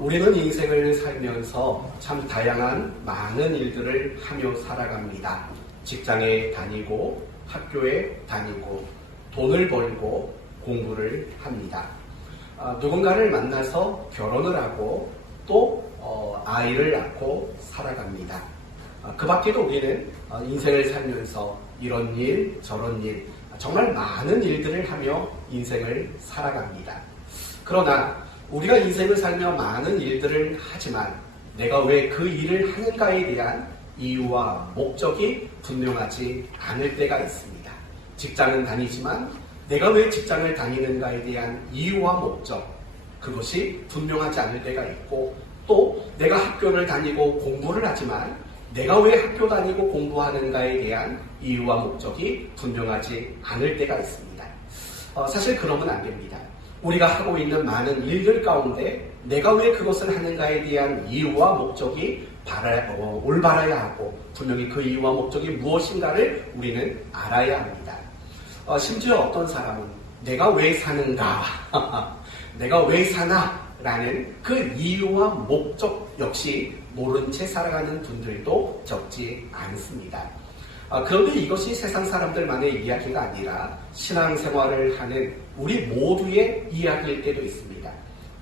우리는 인생을 살면서 참 다양한 많은 일들을 하며 살아갑니다. 직장에 다니고 학교에 다니고 돈을 벌고 공부를 합니다. 누군가를 만나서 결혼을 하고 또 아이를 낳고 살아갑니다. 그 밖에도 우리는 인생을 살면서 이런 일 저런 일 정말 많은 일들을 하며 인생을 살아갑니다. 그러나 우리가 인생을 살며 많은 일들을 하지만 내가 왜 그 일을 하는가에 대한 이유와 목적이 분명하지 않을 때가 있습니다. 직장은 다니지만 내가 왜 직장을 다니는가에 대한 이유와 목적, 그것이 분명하지 않을 때가 있고, 또 내가 학교를 다니고 공부를 하지만 내가 왜 학교 다니고 공부하는가에 대한 이유와 목적이 분명하지 않을 때가 있습니다. 사실 그러면 안 됩니다. 우리가 하고 있는 많은 일들 가운데 내가 왜 그것을 하는가에 대한 이유와 목적이 올바라야 하고, 분명히 그 이유와 목적이 무엇인가를 우리는 알아야 합니다. 심지어 어떤 사람은 내가 왜 사는가, 내가 왜 사나 라는 그 이유와 목적 역시 모른 채 살아가는 분들도 적지 않습니다. 그런데 이것이 세상 사람들만의 이야기가 아니라 신앙생활을 하는 우리 모두의 이야기일 때도 있습니다.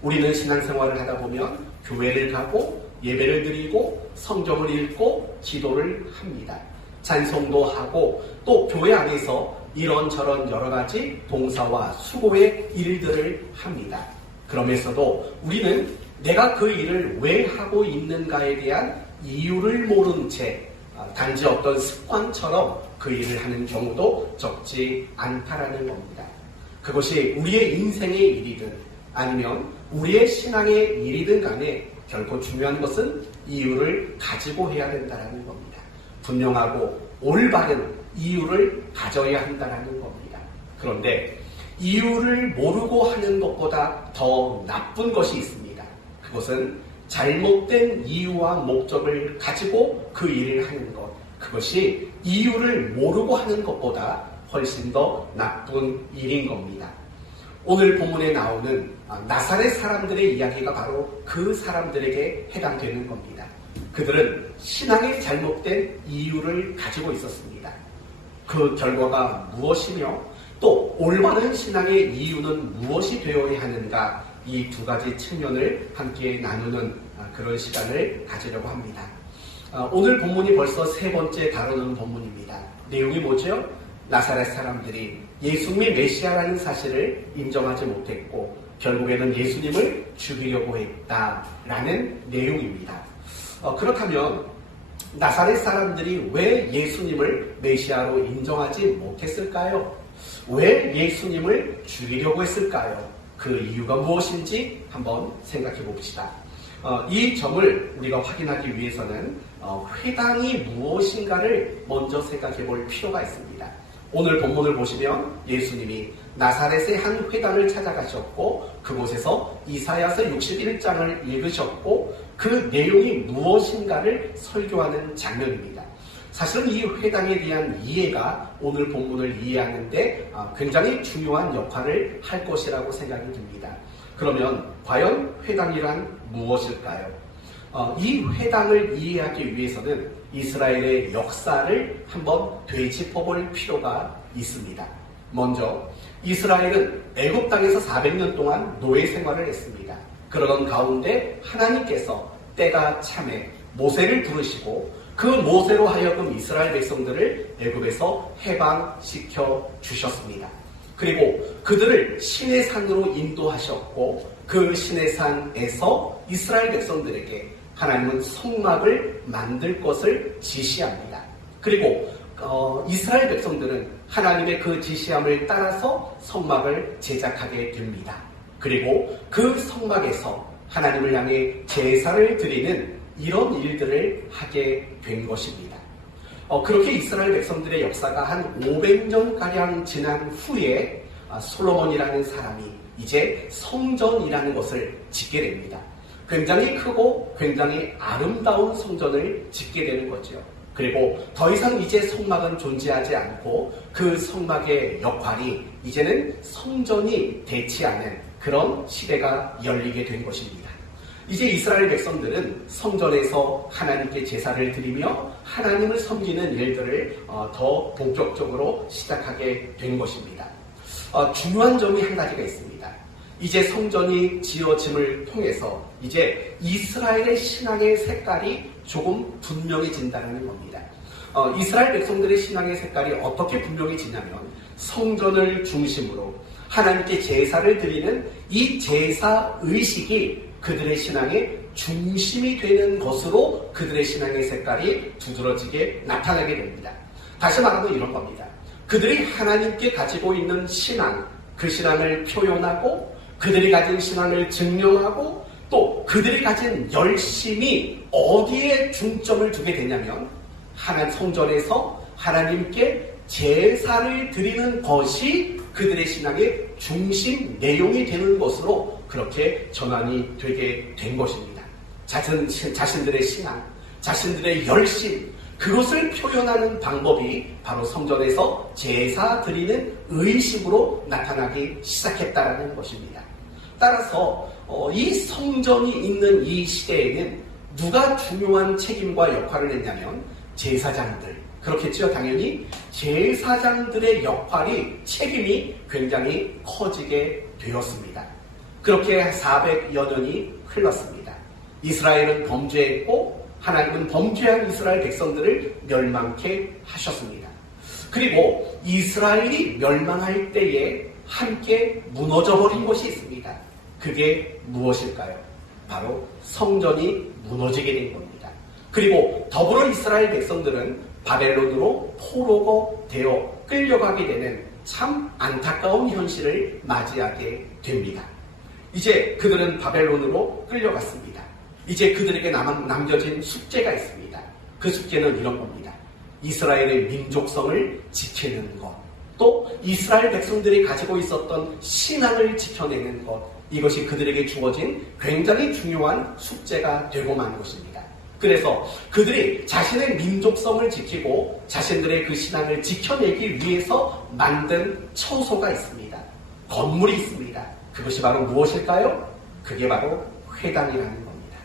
우리는 신앙생활을 하다 보면 교회를 가고 예배를 드리고 성경을 읽고 기도를 합니다. 찬송도 하고 또 교회 안에서 이런저런 여러 가지 봉사와 수고의 일들을 합니다. 그러면서도 우리는 내가 그 일을 왜 하고 있는가에 대한 이유를 모른 채 단지 어떤 습관처럼 그 일을 하는 경우도 적지 않다라는 겁니다. 그것이 우리의 인생의 일이든 아니면 우리의 신앙의 일이든 간에 결코 중요한 것은 이유를 가지고 해야 된다는 겁니다. 분명하고 올바른 이유를 가져야 한다는 겁니다. 그런데 이유를 모르고 하는 것보다 더 나쁜 것이 있습니다. 그것은 잘못된 이유와 목적을 가지고 그 일을 하는 것, 그것이 이유를 모르고 하는 것보다 훨씬 더 나쁜 일인 겁니다. 오늘 본문에 나오는 나사렛 사람들의 이야기가 바로 그 사람들에게 해당되는 겁니다. 그들은 신앙의 잘못된 이유를 가지고 있었습니다. 그 결과가 무엇이며 또 올바른 신앙의 이유는 무엇이 되어야 하는가, 이 두 가지 측면을 함께 나누는 그런 시간을 가지려고 합니다. 오늘 본문이 벌써 세 번째 다루는 본문입니다. 내용이 뭐죠? 나사렛 사람들이 예수님이 메시아라는 사실을 인정하지 못했고 결국에는 예수님을 죽이려고 했다라는 내용입니다. 그렇다면 나사렛 사람들이 왜 예수님을 메시아로 인정하지 못했을까요? 왜 예수님을 죽이려고 했을까요? 그 이유가 무엇인지 한번 생각해 봅시다. 이 점을 우리가 확인하기 위해서는 회당이 무엇인가를 먼저 생각해 볼 필요가 있습니다. 오늘 본문을 보시면 예수님이 나사렛의 한 회당을 찾아가셨고 그곳에서 이사야서 61장을 읽으셨고 그 내용이 무엇인가를 설교하는 장면입니다. 사실은 이 회당에 대한 이해가 오늘 본문을 이해하는데 굉장히 중요한 역할을 할 것이라고 생각이 듭니다. 그러면 과연 회당이란 무엇일까요? 이 회당을 이해하기 위해서는 이스라엘의 역사를 한번 되짚어 볼 필요가 있습니다. 먼저 이스라엘은 애굽 땅에서 400년 동안 노예 생활을 했습니다. 그러던 가운데 하나님께서 때가 참에 모세를 부르시고 그 모세로 하여금 이스라엘 백성들을 애굽에서 해방시켜 주셨습니다. 그리고 그들을 시내 산으로 인도하셨고 그 시내 산에서 이스라엘 백성들에게 하나님은 성막을 만들 것을 지시합니다. 그리고 이스라엘 백성들은 하나님의 그 지시함을 따라서 성막을 제작하게 됩니다. 그리고 그 성막에서 하나님을 향해 제사를 드리는 이런 일들을 하게 된 것입니다. 그렇게 이스라엘 백성들의 역사가 한 500년가량 지난 후에 솔로몬이라는 사람이 이제 성전이라는 것을 짓게 됩니다. 굉장히 크고 굉장히 아름다운 성전을 짓게 되는 거죠. 그리고 더 이상 이제 성막은 존재하지 않고 그 성막의 역할이 이제는 성전이 대체하는 그런 시대가 열리게 된 것입니다. 이제 이스라엘 백성들은 성전에서 하나님께 제사를 드리며 하나님을 섬기는 일들을 더 본격적으로 시작하게 된 것입니다. 중요한 점이 한 가지가 있습니다. 이제 성전이 지어짐을 통해서 이제 이스라엘의 신앙의 색깔이 조금 분명해진다는 겁니다. 이스라엘 백성들의 신앙의 색깔이 어떻게 분명해지냐면 성전을 중심으로 하나님께 제사를 드리는 이 제사 의식이 그들의 신앙의 중심이 되는 것으로 그들의 신앙의 색깔이 두드러지게 나타나게 됩니다. 다시 말하면 이런 겁니다. 그들이 하나님께 가지고 있는 신앙, 그 신앙을 표현하고 그들이 가진 신앙을 증명하고 또 그들이 가진 열심이 어디에 중점을 두게 되냐면 하나님 성전에서 하나님께 제사를 드리는 것이 그들의 신앙의 중심 내용이 되는 것으로 그렇게 전환이 되게 된 것입니다. 자신들의 신앙, 자신들의 열심, 그것을 표현하는 방법이 바로 성전에서 제사 드리는 의식으로 나타나기 시작했다는 것입니다. 따라서 이 성전이 있는 이 시대에는 누가 중요한 책임과 역할을 했냐면 제사장들, 그렇겠죠. 당연히 제사장들의 역할이 책임이 굉장히 커지게 되었습니다. 그렇게 400여 년이 흘렀습니다. 이스라엘은 범죄했고 하나님은 범죄한 이스라엘 백성들을 멸망케 하셨습니다. 그리고 이스라엘이 멸망할 때에 함께 무너져버린 것이 있습니다. 그게 무엇일까요? 바로 성전이 무너지게 된 겁니다. 그리고 더불어 이스라엘 백성들은 바벨론으로 포로가 되어 끌려가게 되는 참 안타까운 현실을 맞이하게 됩니다. 이제 그들은 바벨론으로 끌려갔습니다. 이제 그들에게 남겨진 숙제가 있습니다. 그 숙제는 이런 겁니다. 이스라엘의 민족성을 지키는 것, 또 이스라엘 백성들이 가지고 있었던 신앙을 지켜내는 것, 이것이 그들에게 주어진 굉장히 중요한 숙제가 되고 만 것입니다. 그래서 그들이 자신의 민족성을 지키고 자신들의 그 신앙을 지켜내기 위해서 만든 처소가 있습니다. 건물이 있습니다. 그것이 바로 무엇일까요? 그게 바로 회당이라는 겁니다.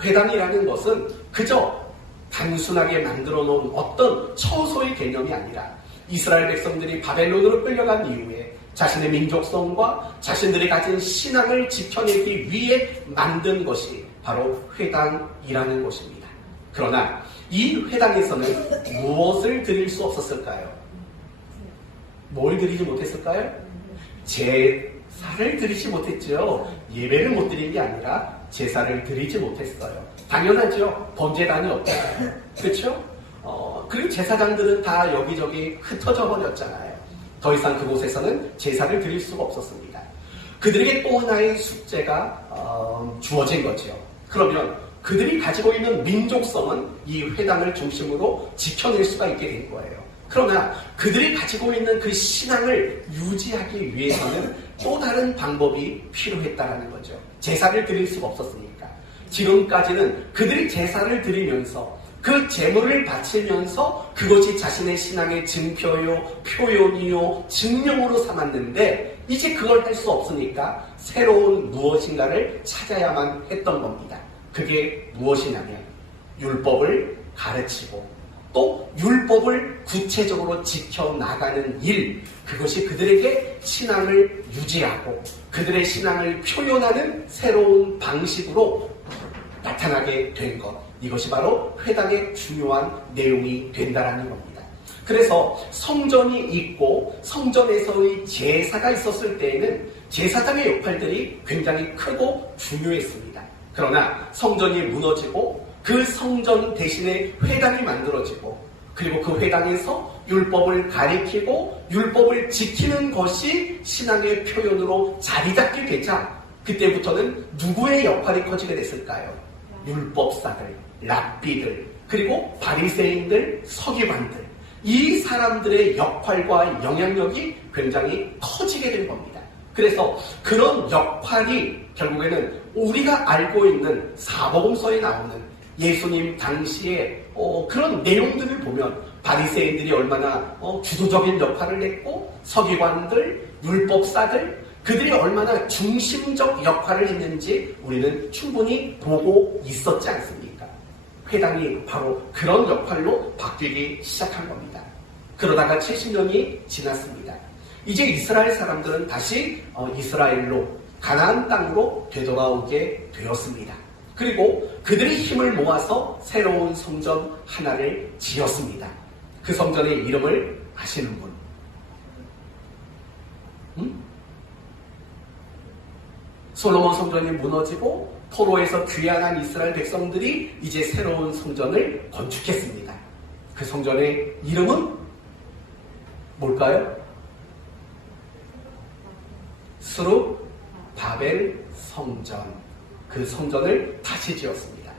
회당이라는 것은 그저 단순하게 만들어 놓은 어떤 처소의 개념이 아니라 이스라엘 백성들이 바벨론으로 끌려간 이후에 자신의 민족성과 자신들이 가진 신앙을 지켜내기 위해 만든 것이 바로 회당이라는 것입니다. 그러나 이 회당에서는 무엇을 드릴 수 없었을까요? 뭘 드리지 못했을까요? 제사를 드리지 못했죠. 예배를 못 드린 게 아니라 제사를 드리지 못했어요. 당연하죠. 범죄단이 없잖아요. 그렇죠? 그리고 제사장들은 다 여기저기 흩어져 버렸잖아요. 더 이상 그곳에서는 제사를 드릴 수가 없었습니다. 그들에게 또 하나의 숙제가 주어진 거죠. 그러면 그들이 가지고 있는 민족성은 이 회당을 중심으로 지켜낼 수가 있게 된 거예요. 그러나 그들이 가지고 있는 그 신앙을 유지하기 위해서는 또 다른 방법이 필요했다는 거죠. 제사를 드릴 수가 없었으니까. 지금까지는 그들이 제사를 드리면서 그 제물을 바치면서 그것이 자신의 신앙의 증표요, 표현이요, 증명으로 삼았는데 이제 그걸 할 수 없으니까 새로운 무엇인가를 찾아야만 했던 겁니다. 그게 무엇이냐면 율법을 가르치고 또 율법을 구체적으로 지켜나가는 일, 그것이 그들에게 신앙을 유지하고 그들의 신앙을 표현하는 새로운 방식으로 나타나게 된 것, 이것이 바로 회당의 중요한 내용이 된다는 겁니다. 그래서 성전이 있고 성전에서의 제사가 있었을 때에는 제사장의 역할들이 굉장히 크고 중요했습니다. 그러나 성전이 무너지고 그 성전 대신에 회당이 만들어지고 그리고 그 회당에서 율법을 가리키고 율법을 지키는 것이 신앙의 표현으로 자리 잡게 되자 그때부터는 누구의 역할이 커지게 됐을까요? 율법사들, 랍비들, 그리고 바리새인들, 서기관들, 이 사람들의 역할과 영향력이 굉장히 커지게 된 겁니다. 그래서 그런 역할이 결국에는 우리가 알고 있는 사복음서에 나오는 예수님 당시에 그런 내용들을 보면 바리새인들이 얼마나 주도적인 역할을 했고 서기관들, 율법사들, 그들이 얼마나 중심적 역할을 했는지 우리는 충분히 보고 있었지 않습니까? 회당이 바로 그런 역할로 바뀌기 시작한 겁니다. 그러다가 70년이 지났습니다. 이제 이스라엘 사람들은 다시 이스라엘로 가나안 땅으로 되돌아오게 되었습니다. 그리고 그들이 힘을 모아서 새로운 성전 하나를 지었습니다. 그 성전의 이름을 아시는 분? 솔로몬 성전이 무너지고 포로에서 귀환한 이스라엘 백성들이 이제 새로운 성전을 건축했습니다. 그 성전의 이름은 뭘까요? 스룹 바벨 성전. 그 성전을 다시 지었습니다.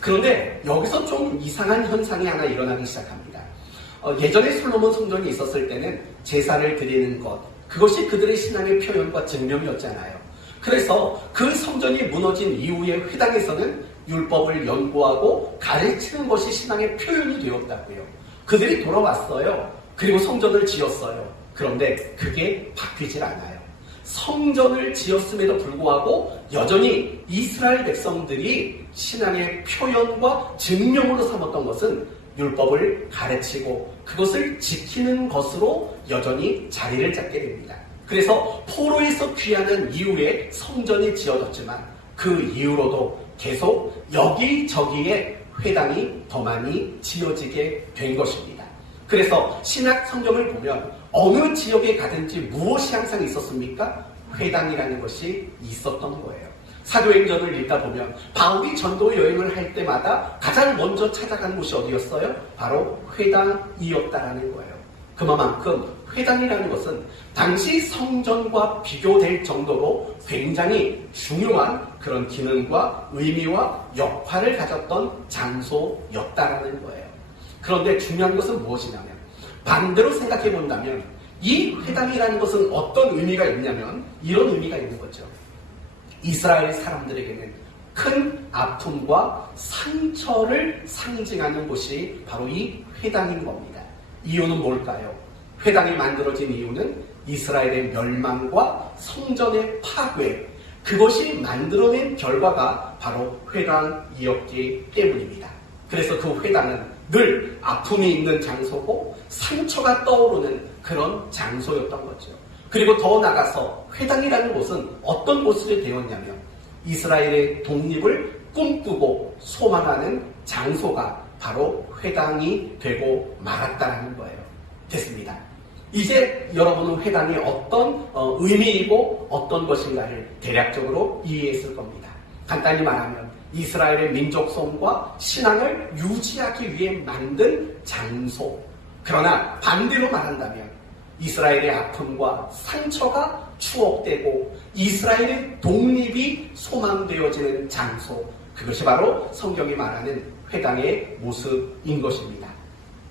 그런데 여기서 좀 이상한 현상이 하나 일어나기 시작합니다. 예전에 솔로몬 성전이 있었을 때는 제사를 드리는 것, 그것이 그들의 신앙의 표현과 증명이었잖아요. 그래서 그 성전이 무너진 이후에 회당에서는 율법을 연구하고 가르치는 것이 신앙의 표현이 되었다고요. 그들이 돌아왔어요. 그리고 성전을 지었어요. 그런데 그게 바뀌질 않아요. 성전을 지었음에도 불구하고 여전히 이스라엘 백성들이 신앙의 표현과 증명으로 삼았던 것은 율법을 가르치고 그것을 지키는 것으로 여전히 자리를 잡게 됩니다. 그래서 포로에서 귀환한 이후에 성전이 지어졌지만 그 이후로도 계속 여기저기에 회당이 더 많이 지어지게 된 것입니다. 그래서 신약 성경을 보면 어느 지역에 가든지 무엇이 항상 있었습니까? 회당이라는 것이 있었던 거예요. 사도행전을 읽다 보면 바울이 전도 여행을 할 때마다 가장 먼저 찾아간 곳이 어디였어요? 바로 회당이었다라는 거예요. 그만큼 회당이라는 것은 당시 성전과 비교될 정도로 굉장히 중요한 그런 기능과 의미와 역할을 가졌던 장소였다라는 거예요. 그런데 중요한 것은 무엇이냐면 반대로 생각해 본다면 이 회당이라는 것은 어떤 의미가 있냐면 이런 의미가 있는 거죠. 이스라엘 사람들에게는 큰 아픔과 상처를 상징하는 곳이 바로 이 회당인 겁니다. 이유는 뭘까요? 회당이 만들어진 이유는 이스라엘의 멸망과 성전의 파괴, 그것이 만들어낸 결과가 바로 회당이었기 때문입니다. 그래서 그 회당은 늘 아픔이 있는 장소고 상처가 떠오르는 그런 장소였던 거죠. 그리고 더 나아가서 회당이라는 곳은 어떤 곳이 되었냐면 이스라엘의 독립을 꿈꾸고 소망하는 장소가 바로 회당이 되고 말았다는 거예요. 됐습니다. 이제 여러분은 회당이 어떤 의미이고 어떤 것인가를 대략적으로 이해했을 겁니다. 간단히 말하면 이스라엘의 민족성과 신앙을 유지하기 위해 만든 장소. 그러나 반대로 말한다면 이스라엘의 아픔과 상처가 추억되고 이스라엘의 독립이 소망되어지는 장소. 그것이 바로 성경이 말하는 회당의 모습인 것입니다.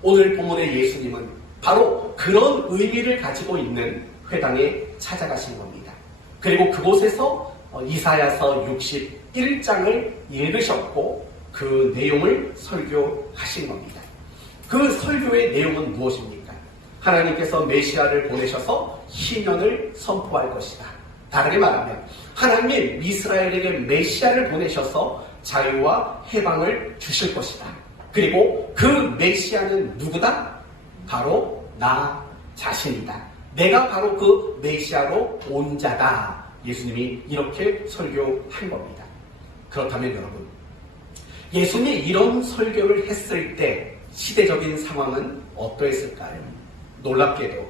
오늘 본문의 예수님은 바로 그런 의미를 가지고 있는 회당에 찾아가신 겁니다. 그리고 그곳에서 이사야서 61장을 읽으셨고 그 내용을 설교하신 겁니다. 그 설교의 내용은 무엇입니까? 하나님께서 메시아를 보내셔서 희년을 선포할 것이다. 다르게 말하면 하나님이 이스라엘에게 메시아를 보내셔서 자유와 해방을 주실 것이다. 그리고 그 메시아는 누구다? 바로 나 자신이다. 내가 바로 그 메시아로 온 자다. 예수님이 이렇게 설교한 겁니다. 그렇다면 여러분, 예수님이 이런 설교를 했을 때 시대적인 상황은 어떠했을까요? 놀랍게도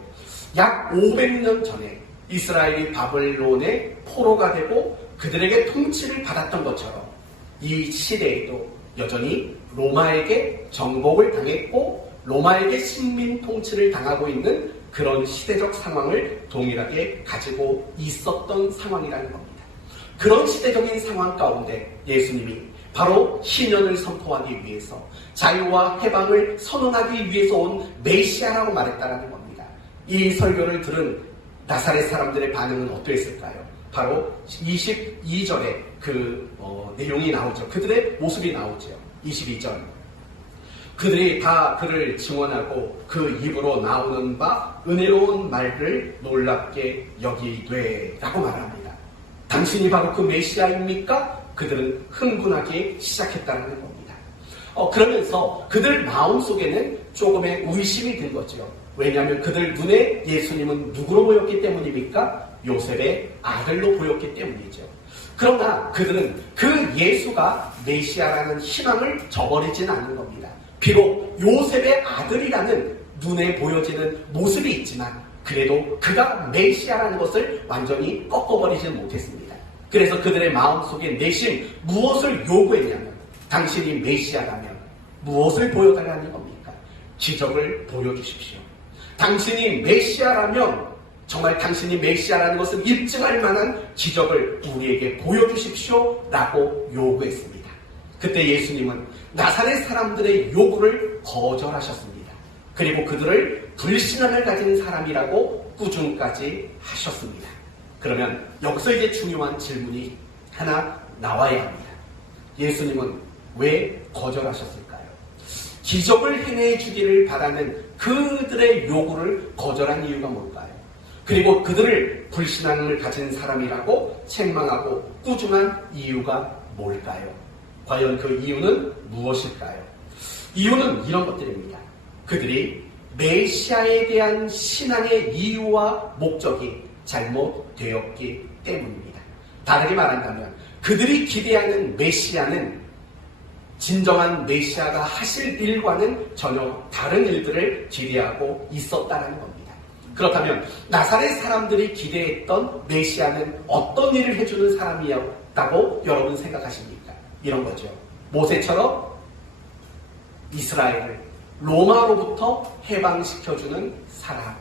약 500년 전에 이스라엘이 바벨론의 포로가 되고 그들에게 통치를 받았던 것처럼 이 시대에도 여전히 로마에게 정복을 당했고 로마에게 식민 통치를 당하고 있는 그런 시대적 상황을 동일하게 가지고 있었던 상황이라는 겁니다. 그런 시대적인 상황 가운데 예수님이 바로 희년을 선포하기 위해서 자유와 해방을 선언하기 위해서 온 메시아라고 말했다라는 겁니다. 이 설교를 들은 나사렛 사람들의 반응은 어떠했을까요? 바로 22절에 그 내용이 나오죠. 그들의 모습이 나오죠. 22절. 그들이 다 그를 증언하고 그 입으로 나오는 바 은혜로운 말을 놀랍게 여기되 라고 말합니다. 당신이 바로 그 메시아입니까? 그들은 흥분하기 시작했다는 겁니다. 그러면서 그들 마음속에는 조금의 의심이 든 거죠. 왜냐하면 그들 눈에 예수님은 누구로 보였기 때문입니까? 요셉의 아들로 보였기 때문이죠. 그러나 그들은 그 예수가 메시아라는 희망을 저버리진 않은 겁니다. 비록 요셉의 아들이라는 눈에 보여지는 모습이 있지만 그래도 그가 메시아라는 것을 완전히 꺾어버리지는 못했습니다. 그래서 그들의 마음속에 내심 무엇을 요구했냐면 당신이 메시아라면 무엇을 보여달라는 겁니까? 기적을 보여주십시오. 당신이 메시아라면 정말 당신이 메시아라는 것을 입증할 만한 기적을 우리에게 보여주십시오 라고 요구했습니다. 그때 예수님은 나사렛 사람들의 요구를 거절하셨습니다. 그리고 그들을 불신앙을 가진 사람이라고 꾸중까지 하셨습니다. 그러면 여기서 이제 중요한 질문이 하나 나와야 합니다. 예수님은 왜 거절하셨을까요? 기적을 행해 주기를 바라는 그들의 요구를 거절한 이유가 뭘까요? 그리고 그들을 불신앙을 가진 사람이라고 책망하고 꾸중한 이유가 뭘까요? 과연 그 이유는 무엇일까요? 이유는 이런 것들입니다. 그들이 메시아에 대한 신앙의 이유와 목적이 잘못되었기 때문입니다. 다르게 말한다면 그들이 기대하는 메시아는 진정한 메시아가 하실 일과는 전혀 다른 일들을 기대하고 있었다는 겁니다. 그렇다면 나사렛 사람들이 기대했던 메시아는 어떤 일을 해주는 사람이었다고 여러분 생각하십니까? 이런 거죠. 모세처럼 이스라엘을 로마로부터 해방시켜주는 사람,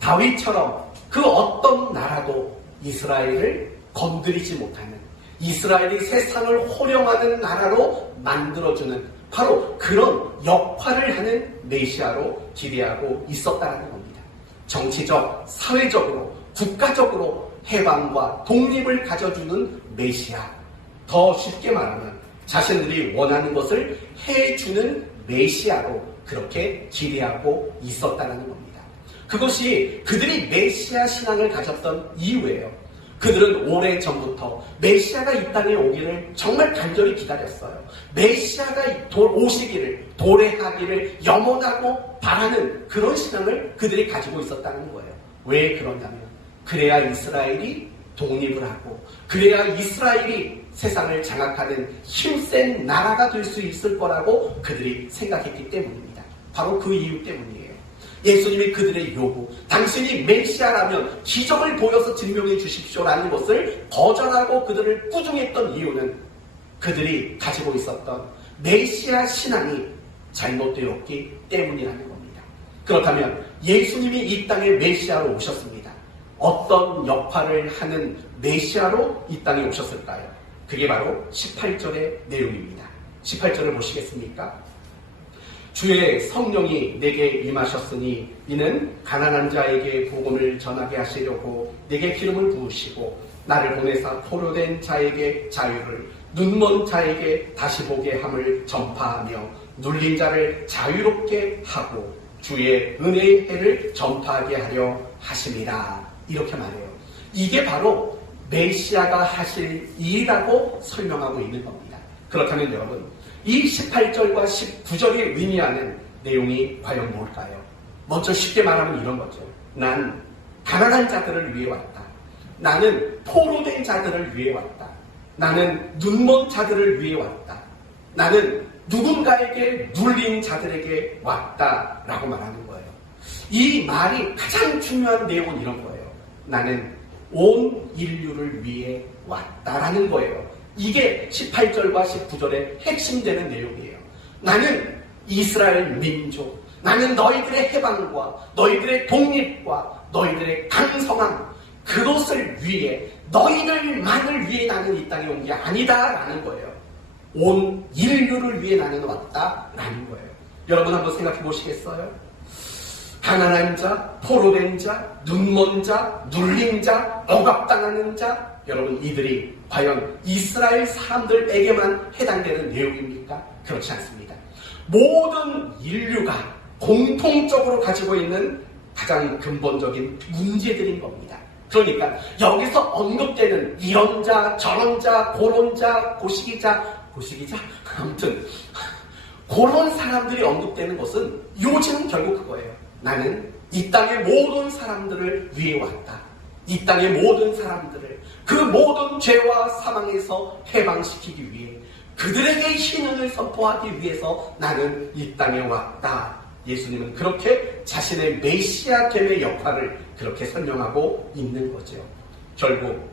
다윗처럼 그 어떤 나라도 이스라엘을 건드리지 못하는, 이스라엘이 세상을 호령하는 나라로 만들어주는 바로 그런 역할을 하는 메시아로 기대하고 있었다는 겁니다. 정치적, 사회적으로, 국가적으로 해방과 독립을 가져주는 메시아. 더 쉽게 말하면 자신들이 원하는 것을 해주는 메시아로 그렇게 기대하고 있었다는 겁니다. 그것이 그들이 메시아 신앙을 가졌던 이유예요. 그들은 오래전부터 메시아가 이 땅에 오기를 정말 간절히 기다렸어요. 메시아가 오시기를, 도래하기를 염원하고 바라는 그런 신앙을 그들이 가지고 있었다는 거예요. 왜 그러냐면 그래야 이스라엘이 독립을 하고 그래야 이스라엘이 세상을 장악하는 힘센 나라가 될 수 있을 거라고 그들이 생각했기 때문입니다. 바로 그 이유 때문이에요. 예수님이 그들의 요구, 당신이 메시아라면 기적을 보여서 증명해 주십시오라는 것을 거절하고 그들을 꾸중했던 이유는 그들이 가지고 있었던 메시아 신앙이 잘못되었기 때문이라는 겁니다. 그렇다면 예수님이 이 땅에 메시아로 오셨습니다. 어떤 역할을 하는 메시아로 이 땅에 오셨을까요? 그게 바로 18절의 내용입니다. 18절을 보시겠습니까? 주의 성령이 내게 임하셨으니 이는 가난한 자에게 복음을 전하게 하시려고 내게 기름을 부으시고 나를 보내사 포로된 자에게 자유를, 눈먼 자에게 다시 보게 함을 전파하며 눌린 자를 자유롭게 하고 주의 은혜의 해를 전파하게 하려 하심이라. 이렇게 말해요. 이게 바로 메시아가 하실 일이라고 설명하고 있는 겁니다. 그렇다면 여러분, 이 18절과 19절이 의미하는 내용이 과연 뭘까요? 먼저 쉽게 말하면 이런 거죠. 난 가난한 자들을 위해 왔다. 나는 포로된 자들을 위해 왔다. 나는 눈먼 자들을 위해 왔다. 나는 누군가에게 눌린 자들에게 왔다라고 말하는 거예요. 이 말이 가장 중요한 내용은 이런 거예요. 나는 온 인류를 위해 왔다라는 거예요. 이게 18절과 19절의 핵심되는 내용이에요. 나는 이스라엘 민족, 나는 너희들의 해방과 너희들의 독립과 너희들의 강성함, 그것을 위해, 너희들만을 위해 나는 이 땅에 온 게 아니다라는 거예요. 온 인류를 위해 나는 왔다라는 거예요. 여러분 한번 생각해 보시겠어요? 가난한 자, 포로된 자, 눈먼 자, 눌린 자, 억압당하는 자, 여러분 이들이 과연 이스라엘 사람들에게만 해당되는 내용입니까? 그렇지 않습니다. 모든 인류가 공통적으로 가지고 있는 가장 근본적인 문제들인 겁니다. 그러니까 여기서 언급되는 이런 자, 저런 자, 고런 자, 고시기자, 아무튼 그런 사람들이 언급되는 것은 요지는 결국 그거예요. 나는 이 땅의 모든 사람들을 위해 왔다. 이 땅의 모든 사람들을 그 모든 죄와 사망에서 해방시키기 위해 그들에게 신앙을 선포하기 위해서 나는 이 땅에 왔다. 예수님은 그렇게 자신의 메시아됨의 역할을 그렇게 설명하고 있는 거죠. 결국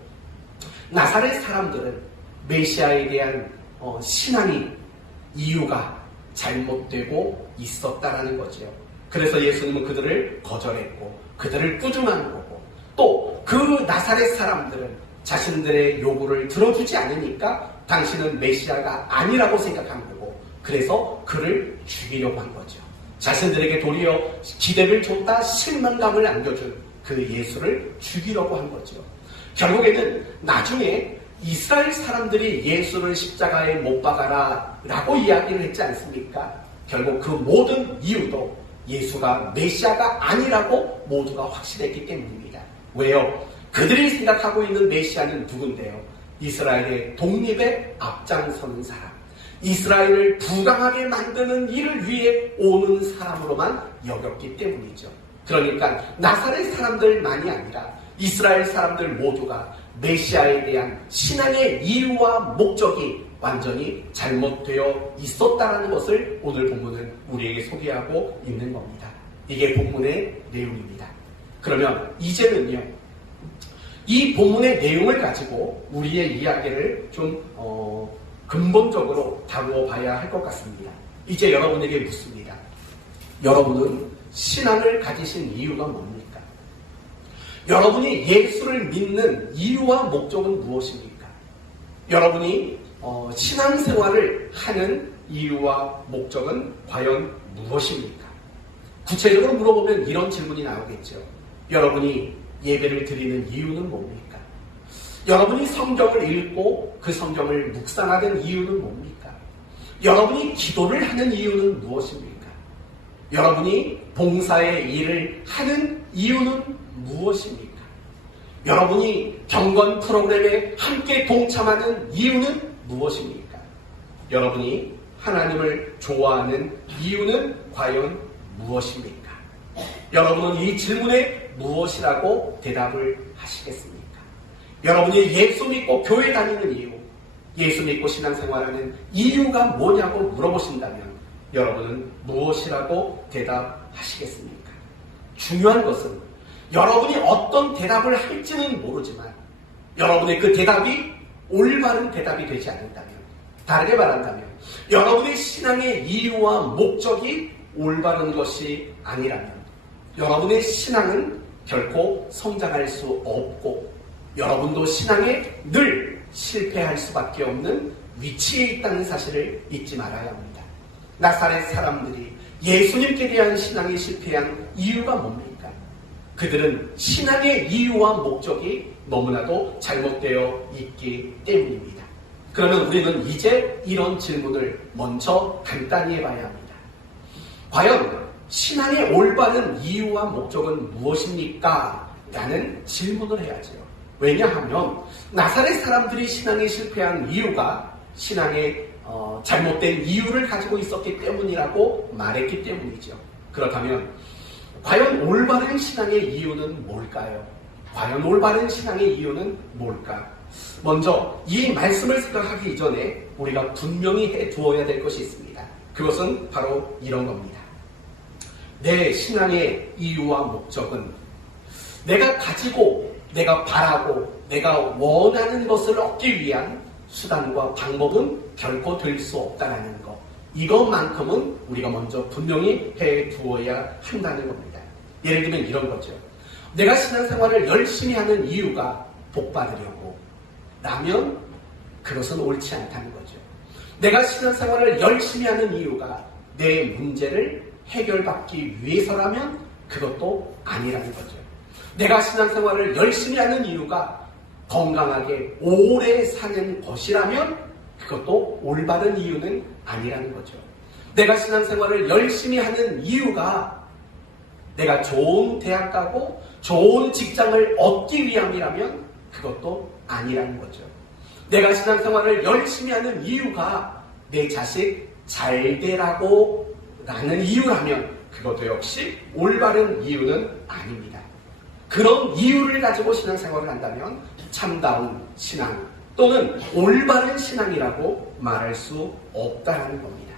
나사렛 사람들은 메시아에 대한 신앙이 이유가 잘못되고 있었다라는 거죠. 그래서 예수님은 그들을 거절했고 그들을 꾸중한 거고 또 그 나사렛 사람들은 자신들의 요구를 들어주지 않으니까 당신은 메시아가 아니라고 생각한 거고 그래서 그를 죽이려고 한 거죠. 자신들에게 도리어 기대를 줬다 실망감을 안겨준 그 예수를 죽이려고 한 거죠. 결국에는 나중에 이스라엘 사람들이 예수를 십자가에 못 박아라 라고 이야기를 했지 않습니까? 결국 그 모든 이유도 예수가 메시아가 아니라고 모두가 확신했기 때문입니다. 왜요? 그들이 생각하고 있는 메시아는 누군데요? 이스라엘의 독립에 앞장서는 사람, 이스라엘을 부강하게 만드는 일을 위해 오는 사람으로만 여겼기 때문이죠. 그러니까 나사렛 사람들만이 아니라 이스라엘 사람들 모두가 메시아에 대한 신앙의 이유와 목적이 완전히 잘못되어 있었다는 것을 오늘 본문은 우리에게 소개하고 있는 겁니다. 이게 본문의 내용입니다. 그러면 이제는요, 이 본문의 내용을 가지고 우리의 이야기를 좀 근본적으로 다루어 봐야 할 것 같습니다. 이제 여러분에게 묻습니다. 여러분은 신앙을 가지신 이유가 뭡니까? 여러분이 예수를 믿는 이유와 목적은 무엇입니까? 여러분이 신앙생활을 하는 이유와 목적은 과연 무엇입니까? 구체적으로 물어보면 이런 질문이 나오겠죠. 여러분이 예배를 드리는 이유는 뭡니까? 여러분이 성경을 읽고 그 성경을 묵상하는 이유는 뭡니까? 여러분이 기도를 하는 이유는 무엇입니까? 여러분이 봉사의 일을 하는 이유는 무엇입니까? 여러분이 경건 프로그램에 함께 동참하는 이유는 무엇입니까? 여러분이 하나님을 좋아하는 이유는 과연 무엇입니까? 여러분은 이 질문에 무엇이라고 대답을 하시겠습니까? 여러분이 예수 믿고 교회 다니는 이유, 예수 믿고 신앙생활하는 이유가 뭐냐고 물어보신다면 여러분은 무엇이라고 대답하시겠습니까? 중요한 것은 여러분이 어떤 대답을 할지는 모르지만 여러분의 그 대답이 올바른 대답이 되지 않는다면, 다르게 말한다면 여러분의 신앙의 이유와 목적이 올바른 것이 아니라면 여러분의 신앙은 결코 성장할 수 없고 여러분도 신앙에 늘 실패할 수밖에 없는 위치에 있다는 사실을 잊지 말아야 합니다. 나사렛 사람들이 예수님께 대한 신앙이 실패한 이유가 뭡니까? 그들은 신앙의 이유와 목적이 너무나도 잘못되어 있기 때문입니다. 그러면 우리는 이제 이런 질문을 먼저 간단히 해봐야 합니다. 과연 신앙의 올바른 이유와 목적은 무엇입니까? 라는 질문을 해야죠. 왜냐하면 나사렛 사람들이 신앙에 실패한 이유가 신앙의 잘못된 이유를 가지고 있었기 때문이라고 말했기 때문이죠. 그렇다면 과연 올바른 신앙의 이유는 뭘까요? 과연 올바른 신앙의 이유는 뭘까? 먼저 이 말씀을 생각하기 이전에 우리가 분명히 해두어야 될 것이 있습니다. 그것은 바로 이런 겁니다. 내 신앙의 이유와 목적은 내가 가지고, 내가 바라고, 내가 원하는 것을 얻기 위한 수단과 방법은 결코 될 수 없다는 것. 이것만큼은 우리가 먼저 분명히 해두어야 한다는 겁니다. 예를 들면 이런 거죠. 내가 신앙생활을 열심히 하는 이유가 복 받으려고 라면 그것은 옳지 않다는 거죠. 내가 신앙생활을 열심히 하는 이유가 내 문제를 해결받기 위해서라면 그것도 아니라는 거죠. 내가 신앙생활을 열심히 하는 이유가 건강하게 오래 사는 것이라면 그것도 올바른 이유는 아니라는 거죠. 내가 신앙생활을 열심히 하는 이유가 내가 좋은 대학 가고 좋은 직장을 얻기 위함이라면 그것도 아니라는 거죠. 내가 신앙생활을 열심히 하는 이유가 내 자식 잘 되라고 라는 이유라면 그것도 역시 올바른 이유는 아닙니다. 그런 이유를 가지고 신앙생활을 한다면 참다운 신앙 또는 올바른 신앙이라고 말할 수 없다는 겁니다.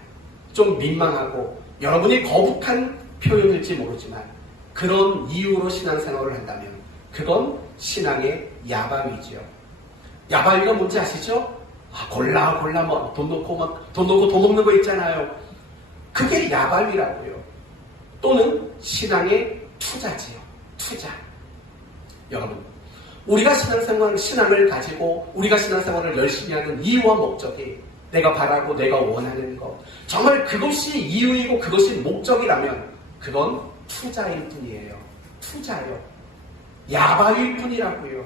좀 민망하고 여러분이 거북한 표현일지 모르지만 그런 이유로 신앙생활을 한다면 그건 신앙의 야밤이죠. 야밤이가 뭔지 아시죠? 골라 뭐 돈 놓고 돈 먹는 거 있잖아요. 그게 야밤이라고요. 또는 신앙의 투자지요. 투자. 여러분, 우리가 신앙을 가지고 우리가 신앙생활을 열심히 하는 이유와 목적이 내가 바라고 내가 원하는 것, 정말 그것이 이유이고 그것이 목적이라면 그건 투자일 뿐이에요. 투자요. 야바일 뿐이라고요.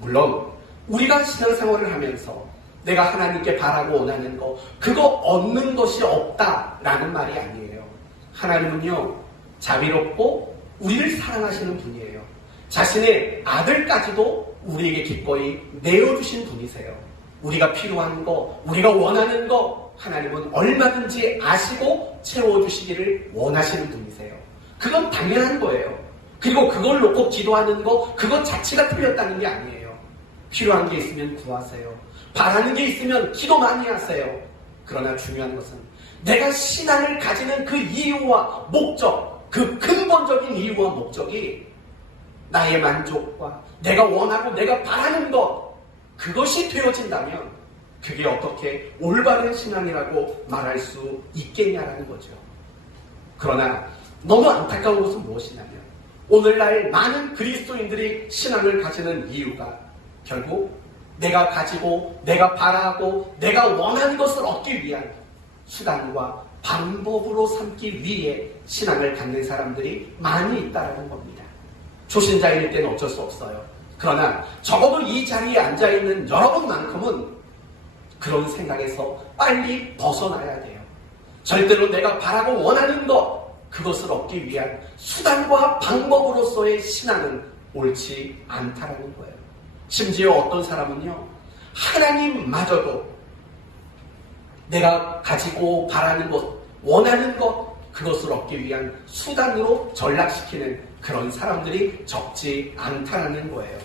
물론 우리가 신앙생활을 하면서 내가 하나님께 바라고 원하는 것, 그거 얻는 것이 없다라는 말이 아니에요. 하나님은요, 자비롭고 우리를 사랑하시는 분이에요. 자신의 아들까지도 우리에게 기꺼이 내어주신 분이세요. 우리가 필요한 거, 우리가 원하는 거 하나님은 얼마든지 아시고 채워주시기를 원하시는 분이세요. 그건 당연한 거예요. 그리고 그걸 놓고 기도하는 거, 그것 자체가 틀렸다는 게 아니에요. 필요한 게 있으면 구하세요. 바라는 게 있으면 기도 많이 하세요. 그러나 중요한 것은 내가 신앙을 가지는 그 이유와 목적, 그 근본적인 이유와 목적이 나의 만족과 내가 원하고 내가 바라는 것, 그것이 되어진다면 그게 어떻게 올바른 신앙이라고 말할 수 있겠냐라는 거죠. 그러나 너무 안타까운 것은 무엇이냐면 오늘날 많은 그리스도인들이 신앙을 가지는 이유가 결국 내가 가지고 내가 바라고 내가 원하는 것을 얻기 위한 수단과 방법으로 삼기 위해 신앙을 갖는 사람들이 많이 있다는 겁니다. 초신자일 때는 어쩔 수 없어요. 그러나 적어도 이 자리에 앉아있는 여러분만큼은 그런 생각에서 빨리 벗어나야 돼요. 절대로 내가 바라고 원하는 것, 그것을 얻기 위한 수단과 방법으로서의 신앙은 옳지 않다는 거예요. 심지어 어떤 사람은요, 하나님마저도 내가 가지고 바라는 것, 원하는 것, 그것을 얻기 위한 수단으로 전락시키는 그런 사람들이 적지 않다는 거예요.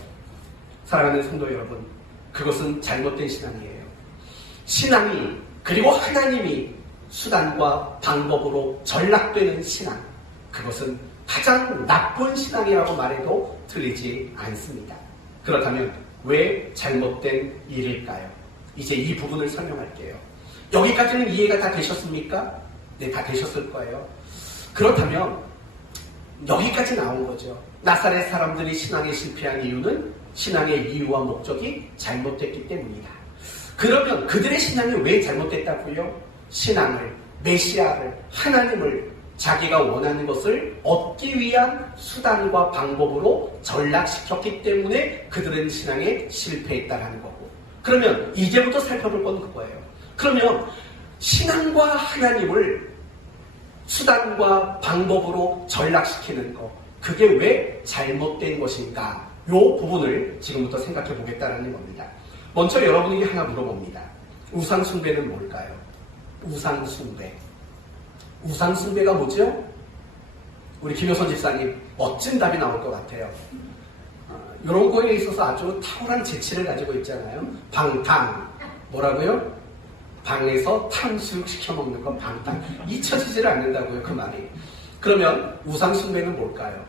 사랑하는 성도 여러분, 그것은 잘못된 신앙이에요. 신앙이, 그리고 하나님이 수단과 방법으로 전락되는 신앙, 그것은 가장 나쁜 신앙이라고 말해도 틀리지 않습니다. 그렇다면 왜 잘못된 일일까요? 이제 이 부분을 설명할게요. 여기까지는 이해가 다 되셨습니까? 네, 다 되셨을 거예요. 그렇다면 여기까지 나온 거죠. 나사렛 사람들이 신앙에 실패한 이유는 신앙의 이유와 목적이 잘못됐기 때문이다. 그러면 그들의 신앙이 왜 잘못됐다고요? 신앙을, 메시아를, 하나님을 자기가 원하는 것을 얻기 위한 수단과 방법으로 전락시켰기 때문에 그들은 신앙에 실패했다는 거고. 그러면 이제부터 살펴볼 건 그거예요. 그러면 신앙과 하나님을 수단과 방법으로 전락시키는 것, 그게 왜 잘못된 것인가? 이 부분을 지금부터 생각해 보겠다는 겁니다. 먼저 여러분에게 하나 물어봅니다. 우상숭배는 뭘까요? 우상숭배. 우상숭배가 뭐죠? 우리 김효선 집사님 멋진 답이 나올 것 같아요. 이런 거에 있어서 아주 탁월한 재치를 가지고 있잖아요. 방탕. 뭐라고요? 방에서 탕수육 시켜 먹는 건 방탕. 잊혀지지를 않는다고요, 그 말이. 그러면 우상숭배는 뭘까요?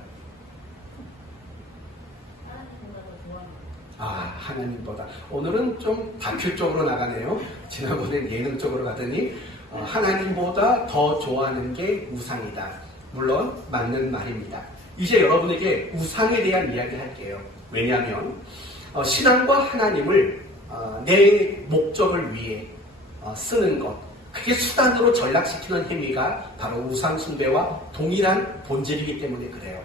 하나님보다. 오늘은 좀 다큐 쪽으로 나가네요. 지난번엔 예능 쪽으로 가더니 하나님보다 더 좋아하는 게 우상이다. 물론 맞는 말입니다. 이제 여러분에게 우상에 대한 이야기 할게요. 왜냐하면 신앙과 하나님을 내 목적을 위해 쓰는 것, 그게 수단으로 전락시키는 행위가 바로 우상숭배와 동일한 본질이기 때문에 그래요.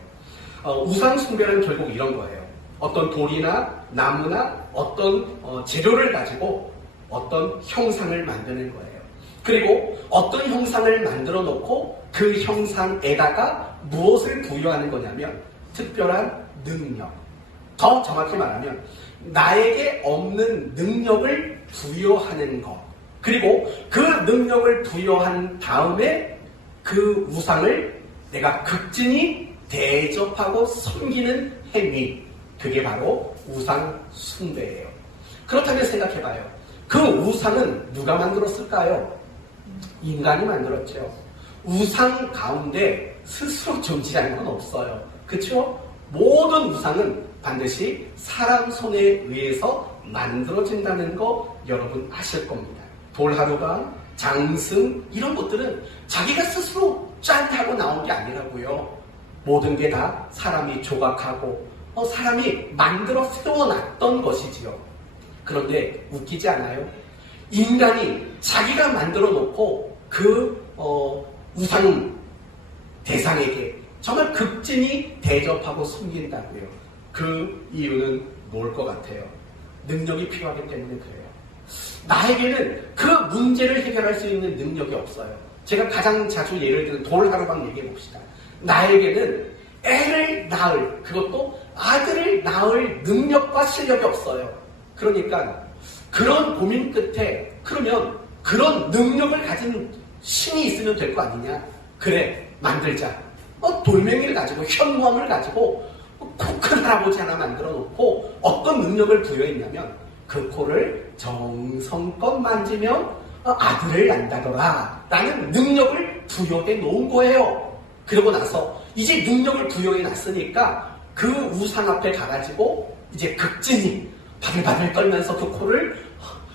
우상숭배는 결국 이런 거예요. 어떤 돌이나 나무나 어떤 재료를 가지고 어떤 형상을 만드는 거예요. 그리고 어떤 형상을 만들어 놓고 그 형상에다가 무엇을 부여하는 거냐면 특별한 능력. 더 정확히 말하면 나에게 없는 능력을 부여하는 것. 그리고 그 능력을 부여한 다음에 그 우상을 내가 극진히 대접하고 섬기는 행위. 그게 바로 우상 숭배예요. 그렇다면 생각해봐요. 그 우상은 누가 만들었을까요? 인간이 만들었죠. 우상 가운데 스스로 존재하는 건 없어요. 그렇죠? 모든 우상은 반드시 사람 손에 의해서 만들어진다는 거 여러분 아실 겁니다. 돌하루방, 장승 이런 것들은 자기가 스스로 짠 하고 나온 게 아니라고요. 모든 게 다 사람이 조각하고 사람이 만들어 세워놨던 것이지요. 그런데 웃기지 않아요? 인간이 자기가 만들어 놓고 그 우상 대상에게 정말 극진히 대접하고 섬긴다고요. 그 이유는 뭘 것 같아요? 능력이 필요하기 때문에 그래요. 나에게는 그 문제를 해결할 수 있는 능력이 없어요. 제가 가장 자주 예를 드는 돌하루방 얘기해 봅시다. 나에게는 애를 낳을, 그것도 아들을 낳을 능력과 실력이 없어요. 그러니까 그런 고민 끝에 그러면 그런 능력을 가진 신이 있으면 될 거 아니냐. 그래, 만들자. 돌멩이를 가지고 현무암을 가지고 코 큰 할아버지 하나 만들어 놓고 어떤 능력을 부여했냐면 그 코를 정성껏 만지면 아들을 낳는다더라 라는 능력을 부여해 놓은 거예요. 그러고 나서 이제 능력을 부여해 놨으니까 그 우상 앞에 가가지고 이제 극진히 바들바들 떨면서 그 코를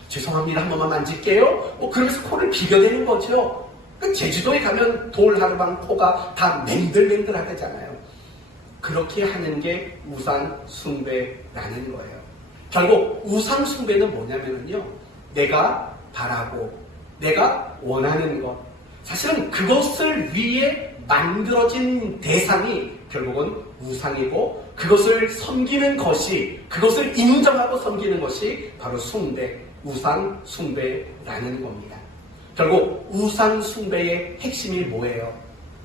죄송합니다, 한 번만 만질게요. 그러면서 코를 비벼대는 거죠. 제주도에 가면 돌하루방 코가 다 맹들맹들하잖아요. 그렇게 하는 게 우상 숭배라는 거예요. 결국 우상 숭배는 뭐냐면요, 내가 바라고 내가 원하는 것, 사실은 그것을 위해 만들어진 대상이 결국은 우상이고 그것을 섬기는 것이, 그것을 인정하고 섬기는 것이 바로 숭배, 우상 숭배라는 겁니다. 결국 우상 숭배의 핵심이 뭐예요?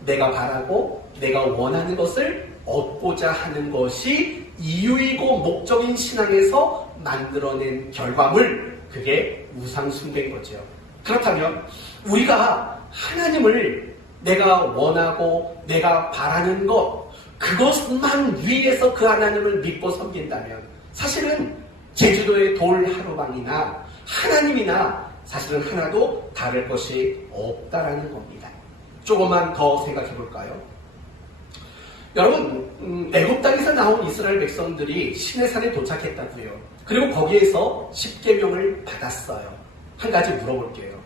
내가 바라고 내가 원하는 것을 얻고자 하는 것이 이유이고 목적인 신앙에서 만들어낸 결과물, 그게 우상 숭배인 거죠. 그렇다면 우리가 하나님을 내가 원하고 내가 바라는 것, 그것만 위해서 그 하나님을 믿고 섬긴다면 사실은 제주도의 돌하루방이나 하나님이나 사실은 하나도 다를 것이 없다라는 겁니다. 조금만 더 생각해 볼까요? 여러분, 애굽 땅에서 나온 이스라엘 백성들이 시내산에 도착했다고요. 그리고 거기에서 십계명을 받았어요. 한 가지 물어볼게요.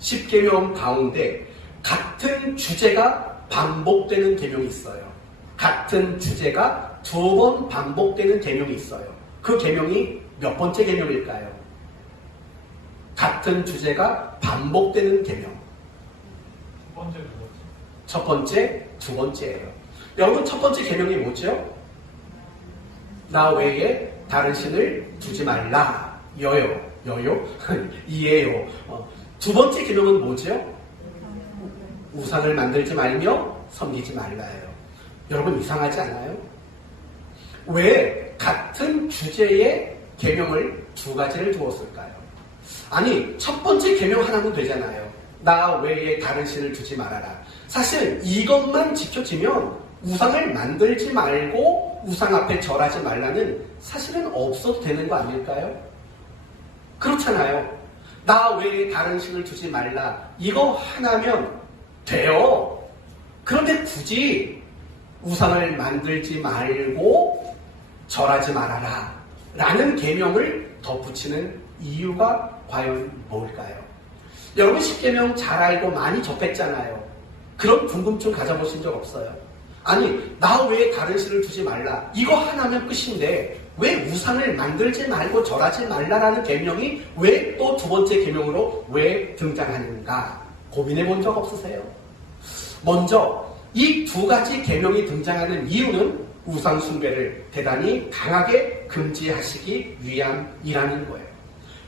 십계명 가운데 같은 주제가 반복되는 계명이 있어요. 같은 주제가 2번 반복되는 계명이 있어요. 그 계명이 몇 번째 계명일까요? 같은 주제가 반복되는 계명. 첫 번째, 두 번째예요. 여러분, 첫 번째 계명이 뭐죠? 나 외에 다른 신을 두지 말라. 여요. 이에요. 두 번째 계명은 뭐죠? 우상을 만들지 말며 섬기지 말라예요. 여러분, 이상하지 않아요? 왜 같은 주제의 계명을 두 가지를 두었을까요? 아니, 첫 번째 계명 하나면 되잖아요. 나 외에 다른 신을 두지 말아라. 사실 이것만 지켜지면 우상을 만들지 말고 우상 앞에 절하지 말라는 사실은 없어도 되는 거 아닐까요? 그렇잖아요. 나 외에 다른 신을 두지 말라. 이거 하나면 돼요. 그런데 굳이 우상을 만들지 말고 절하지 말아라 라는 계명을 덧붙이는 이유가 과연 뭘까요? 여러분, 십계명 잘 알고 많이 접했잖아요. 그런 궁금증 가져보신 적 없어요? 아니, 나 외에 다른 신을 두지 말라. 이거 하나면 끝인데 왜 우상을 만들지 말고 절하지 말라라는 계명이 왜 또 두 번째 계명으로 왜 등장하는가? 고민해 본 적 없으세요? 먼저 이 두 가지 계명이 등장하는 이유는 우상 숭배를 대단히 강하게 금지하시기 위함이라는 거예요.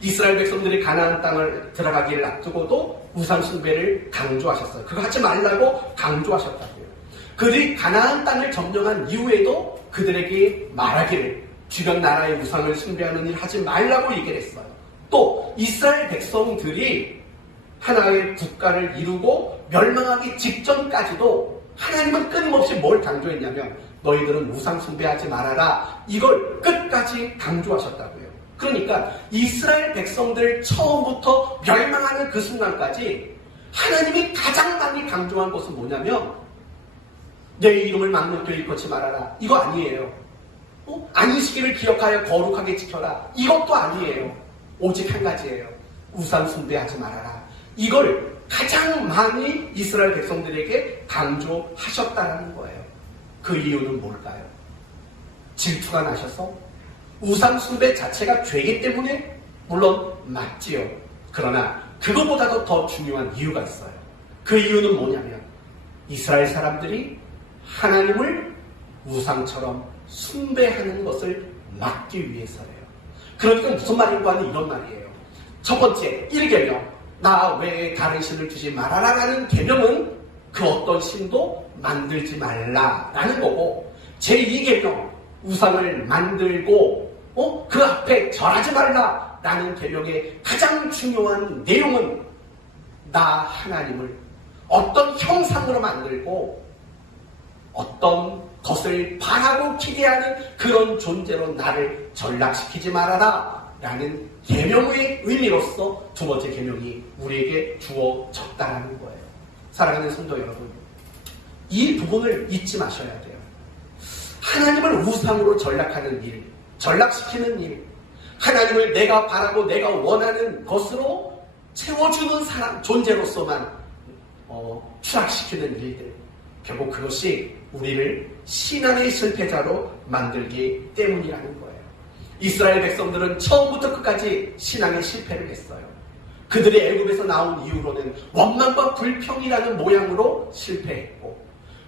이스라엘 백성들이 가나안 땅을 들어가기를 앞두고도 우상 숭배를 강조하셨어요. 그거 하지 말라고 강조하셨다고요. 그들이 가나안 땅을 점령한 이후에도 그들에게 말하기를 주변 나라의 우상을 숭배하는 일 하지 말라고 얘기를 했어요. 또 이스라엘 백성들이 하나의 국가를 이루고 멸망하기 직전까지도 하나님은 끊임없이 뭘 강조했냐면 너희들은 우상 숭배하지 말아라. 이걸 끝까지 강조하셨다고요. 그러니까 이스라엘 백성들 처음부터 멸망하는 그 순간까지 하나님이 가장 많이 강조한 것은 뭐냐면 내 이름을 막는 길 일컫지 말아라. 이거 아니에요. 안식일을 기억하여 거룩하게 지켜라. 이것도 아니에요. 오직 한 가지예요. 우상 숭배하지 말아라. 이걸 가장 많이 이스라엘 백성들에게 강조하셨다는 거예요. 그 이유는 뭘까요? 질투가 나셔서? 우상 숭배 자체가 죄이기 때문에? 물론 맞지요. 그러나 그것보다도 더 중요한 이유가 있어요. 그 이유는 뭐냐면 이스라엘 사람들이 하나님을 우상처럼 숭배하는 것을 막기 위해서예요. 그러니까 무슨 말인가 하는 이런 말이에요. 첫 번째, 1계명, 나 외에 다른 신을 두지 말아라 라는 계명은 그 어떤 신도 만들지 말라라는 거고, 제2계명, 우상을 만들고 그 앞에 절하지 말라라는 계명의 가장 중요한 내용은 나 하나님을 어떤 형상으로 만들고 어떤 것을 바라고 기대하는 그런 존재로 나를 전락시키지 말아라 라는 계명의 의미로서 두 번째 계명이 우리에게 주어졌다는 거예요. 사랑하는 성도 여러분, 이 부분을 잊지 마셔야 돼요. 하나님을 우상으로 전락하는 일, 전락시키는 일, 하나님을 내가 바라고 내가 원하는 것으로 채워주는 사람, 존재로서만 추락시키는 일들, 결국 그것이 우리를 신앙의 실패자로 만들기 때문이라는 거예요. 이스라엘 백성들은 처음부터 끝까지 신앙의 실패를 했어요. 그들이 애굽에서 나온 이후로는 원망과 불평이라는 모양으로 실패했고,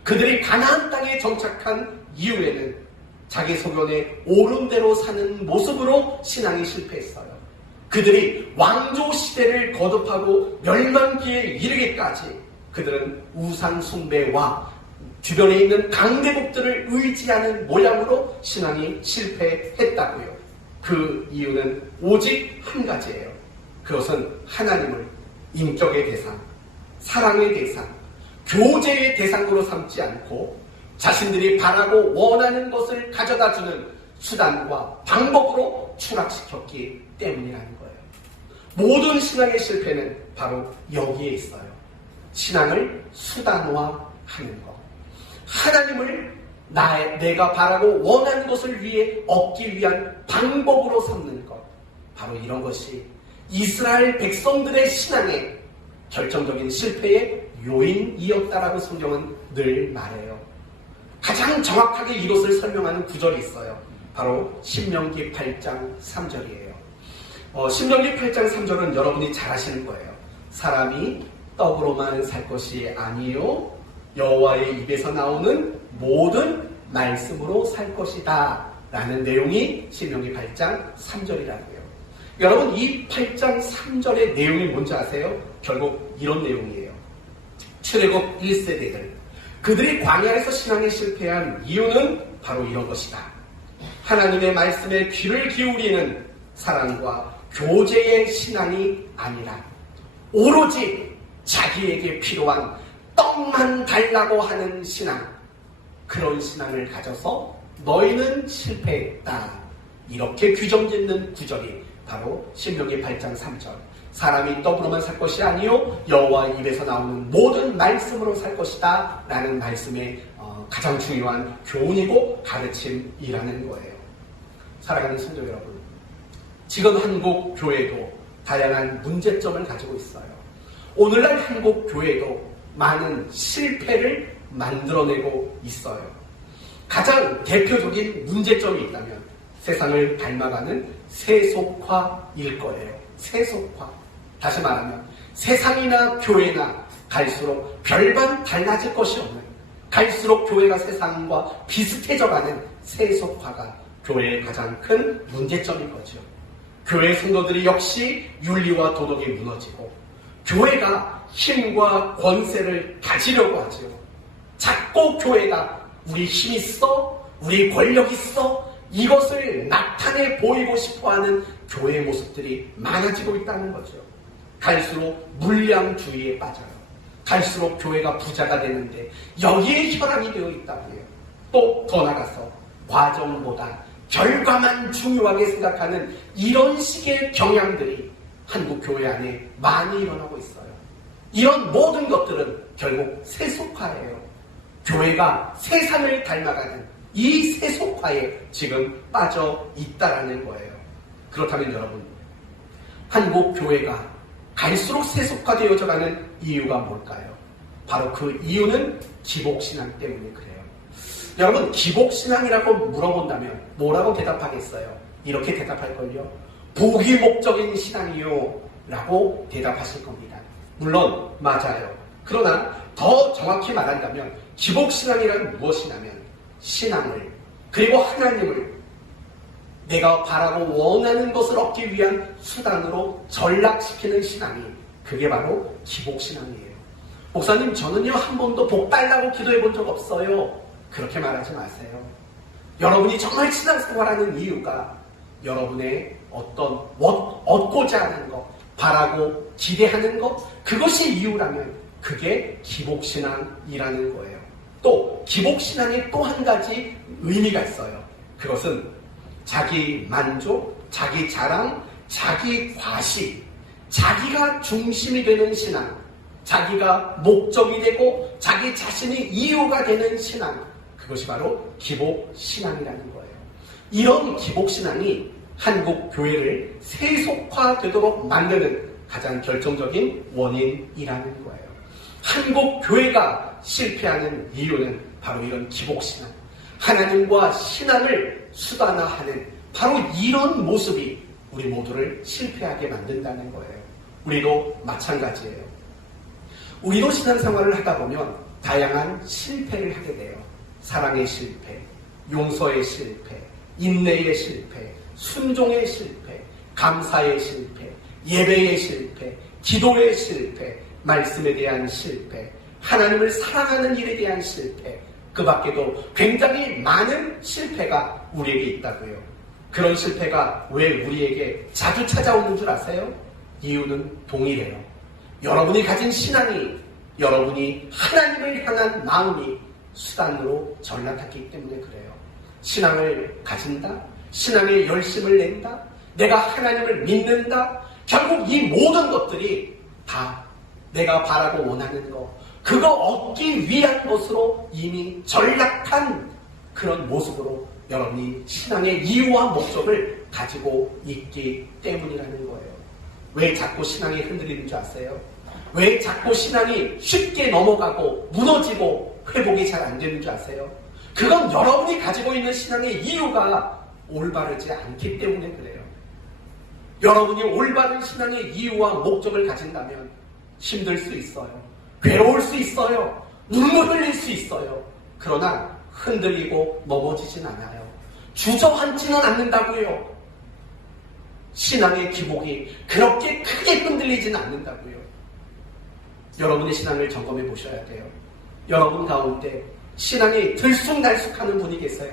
그들이 가나안 땅에 정착한 이후에는 자기 소견에 옳은 대로 사는 모습으로 신앙이 실패했어요. 그들이 왕조 시대를 거듭하고 멸망기에 이르기까지 그들은 우상 숭배와 주변에 있는 강대국들을 의지하는 모양으로 신앙이 실패했다고요. 그 이유는 오직 한 가지예요. 그것은 하나님을 인격의 대상, 사랑의 대상, 교제의 대상으로 삼지 않고 자신들이 바라고 원하는 것을 가져다주는 수단과 방법으로 추락시켰기 때문이라는 거예요. 모든 신앙의 실패는 바로 여기에 있어요. 신앙을 수단화하는 것. 하나님을 내가 바라고 원하는 것을 위해 얻기 위한 방법으로 삼는 것. 바로 이런 것이 이스라엘 백성들의 신앙의 결정적인 실패의 요인이었다라고 성경은 늘 말해요. 가장 정확하게 이것을 설명하는 구절이 있어요. 바로 신명기 8장 3절이에요. 신명기 8장 3절은 여러분이 잘 아시는 거예요. 사람이 떡으로만 살 것이 아니요 여호와의 입에서 나오는 모든 말씀으로 살 것이다 라는 내용이 신명기 8장 3절이라고요. 여러분, 이 8장 3절의 내용이 뭔지 아세요? 결국 이런 내용이에요. 출애굽 1세대들, 그들이 광야에서 신앙에 실패한 이유는 바로 이런 것이다. 하나님의 말씀에 귀를 기울이는 사랑과 교제의 신앙이 아니라 오로지 자기에게 필요한 떡만 달라고 하는 신앙, 그런 신앙을 가져서 너희는 실패했다. 이렇게 규정짓는 구절이 바로 신명기 8장 3절. 사람이 떡으로만 살 것이 아니요 여호와의 입에서 나오는 모든 말씀으로 살 것이다 라는 말씀의 가장 중요한 교훈이고 가르침이라는 거예요. 사랑하는 성도 여러분, 지금 한국 교회도 다양한 문제점을 가지고 있어요. 오늘날 한국 교회도 많은 실패를 만들어내고 있어요. 가장 대표적인 문제점이 있다면 세상을 닮아가는 세속화일 거예요. 세속화. 다시 말하면 세상이나 교회나 갈수록 별반 달라질 것이 없는, 갈수록 교회가 세상과 비슷해져가는 세속화가 교회의 가장 큰 문제점인 거죠. 교회 성도들이 역시 윤리와 도덕이 무너지고 교회가 힘과 권세를 가지려고 하죠. 자꾸 교회가 우리 힘 있어, 우리 권력 있어, 이것을 나타내 보이고 싶어하는 교회의 모습들이 많아지고 있다는 거죠. 갈수록 물량주의에 빠져요. 갈수록 교회가 부자가 되는데 여기에 혈안이 되어 있다고 해요. 또 더 나가서 과정보다 결과만 중요하게 생각하는 이런 식의 경향들이 한국 교회 안에 많이 일어나고 있어요. 이런 모든 것들은 결국 세속화예요. 교회가 세상을 닮아가는 이 세속화에 지금 빠져 있다라는 거예요. 그렇다면 여러분, 한국 교회가 갈수록 세속화되어져가는 이유가 뭘까요? 바로 그 이유는 기복신앙 때문에 그래요. 여러분, 기복신앙이라고 물어본다면 뭐라고 대답하겠어요? 이렇게 대답할걸요. 복이 목적인 신앙이요 라고 대답하실 겁니다. 물론 맞아요. 그러나 더 정확히 말한다면 기복신앙이란 무엇이냐면 신앙을, 그리고 하나님을 내가 바라고 원하는 것을 얻기 위한 수단으로 전락시키는 신앙이, 그게 바로 기복신앙이에요. 목사님, 저는요 한 번도 복 달라고 기도해 본 적 없어요. 그렇게 말하지 마세요. 여러분이 정말 신앙생활하는 이유가 여러분의 어떤 얻고자 하는 것, 바라고 기대하는 것, 그것이 이유라면 그게 기복신앙이라는 거예요. 또 기복신앙에 또 한 가지 의미가 있어요. 그것은 자기 만족, 자기 자랑, 자기 과시, 자기가 중심이 되는 신앙, 자기가 목적이 되고 자기 자신이 이유가 되는 신앙, 그것이 바로 기복신앙이라는 거예요. 이런 기복신앙이 한국 교회를 세속화되도록 만드는 가장 결정적인 원인이라는 거예요. 한국 교회가 실패하는 이유는 바로 이런 기복신앙, 하나님과 신앙을 수단화하는 바로 이런 모습이 우리 모두를 실패하게 만든다는 거예요. 우리도 마찬가지예요. 우리도 신앙생활을 하다 보면 다양한 실패를 하게 돼요. 사랑의 실패, 용서의 실패, 인내의 실패, 순종의 실패, 감사의 실패, 예배의 실패, 기도의 실패, 말씀에 대한 실패, 하나님을 사랑하는 일에 대한 실패, 그 밖에도 굉장히 많은 실패가 우리에게 있다고요. 그런 실패가 왜 우리에게 자주 찾아오는 줄 아세요? 이유는 동일해요. 여러분이 가진 신앙이, 여러분이 하나님을 향한 마음이 수단으로 전락했기 때문에 그래요. 신앙을 가진다, 신앙에 열심을 낸다, 내가 하나님을 믿는다, 결국 이 모든 것들이 다 내가 바라고 원하는 것, 그거 얻기 위한 것으로 이미 전락한 그런 모습으로 여러분이 신앙의 이유와 목적을 가지고 있기 때문이라는 거예요. 왜 자꾸 신앙이 흔들리는 줄 아세요? 왜 자꾸 신앙이 쉽게 넘어가고 무너지고 회복이 잘 안 되는 줄 아세요? 그건 여러분이 가지고 있는 신앙의 이유가 올바르지 않기 때문에 그래요. 여러분이 올바른 신앙의 이유와 목적을 가진다면 힘들 수 있어요. 괴로울 수 있어요. 눈물 흘릴 수 있어요. 그러나 흔들리고 넘어지진 않아요. 주저앉지는 않는다고요. 신앙의 기복이 그렇게 크게 흔들리지는 않는다고요. 여러분의 신앙을 점검해 보셔야 돼요. 여러분 가운데 신앙이 들쑥날쑥하는 분이 계세요.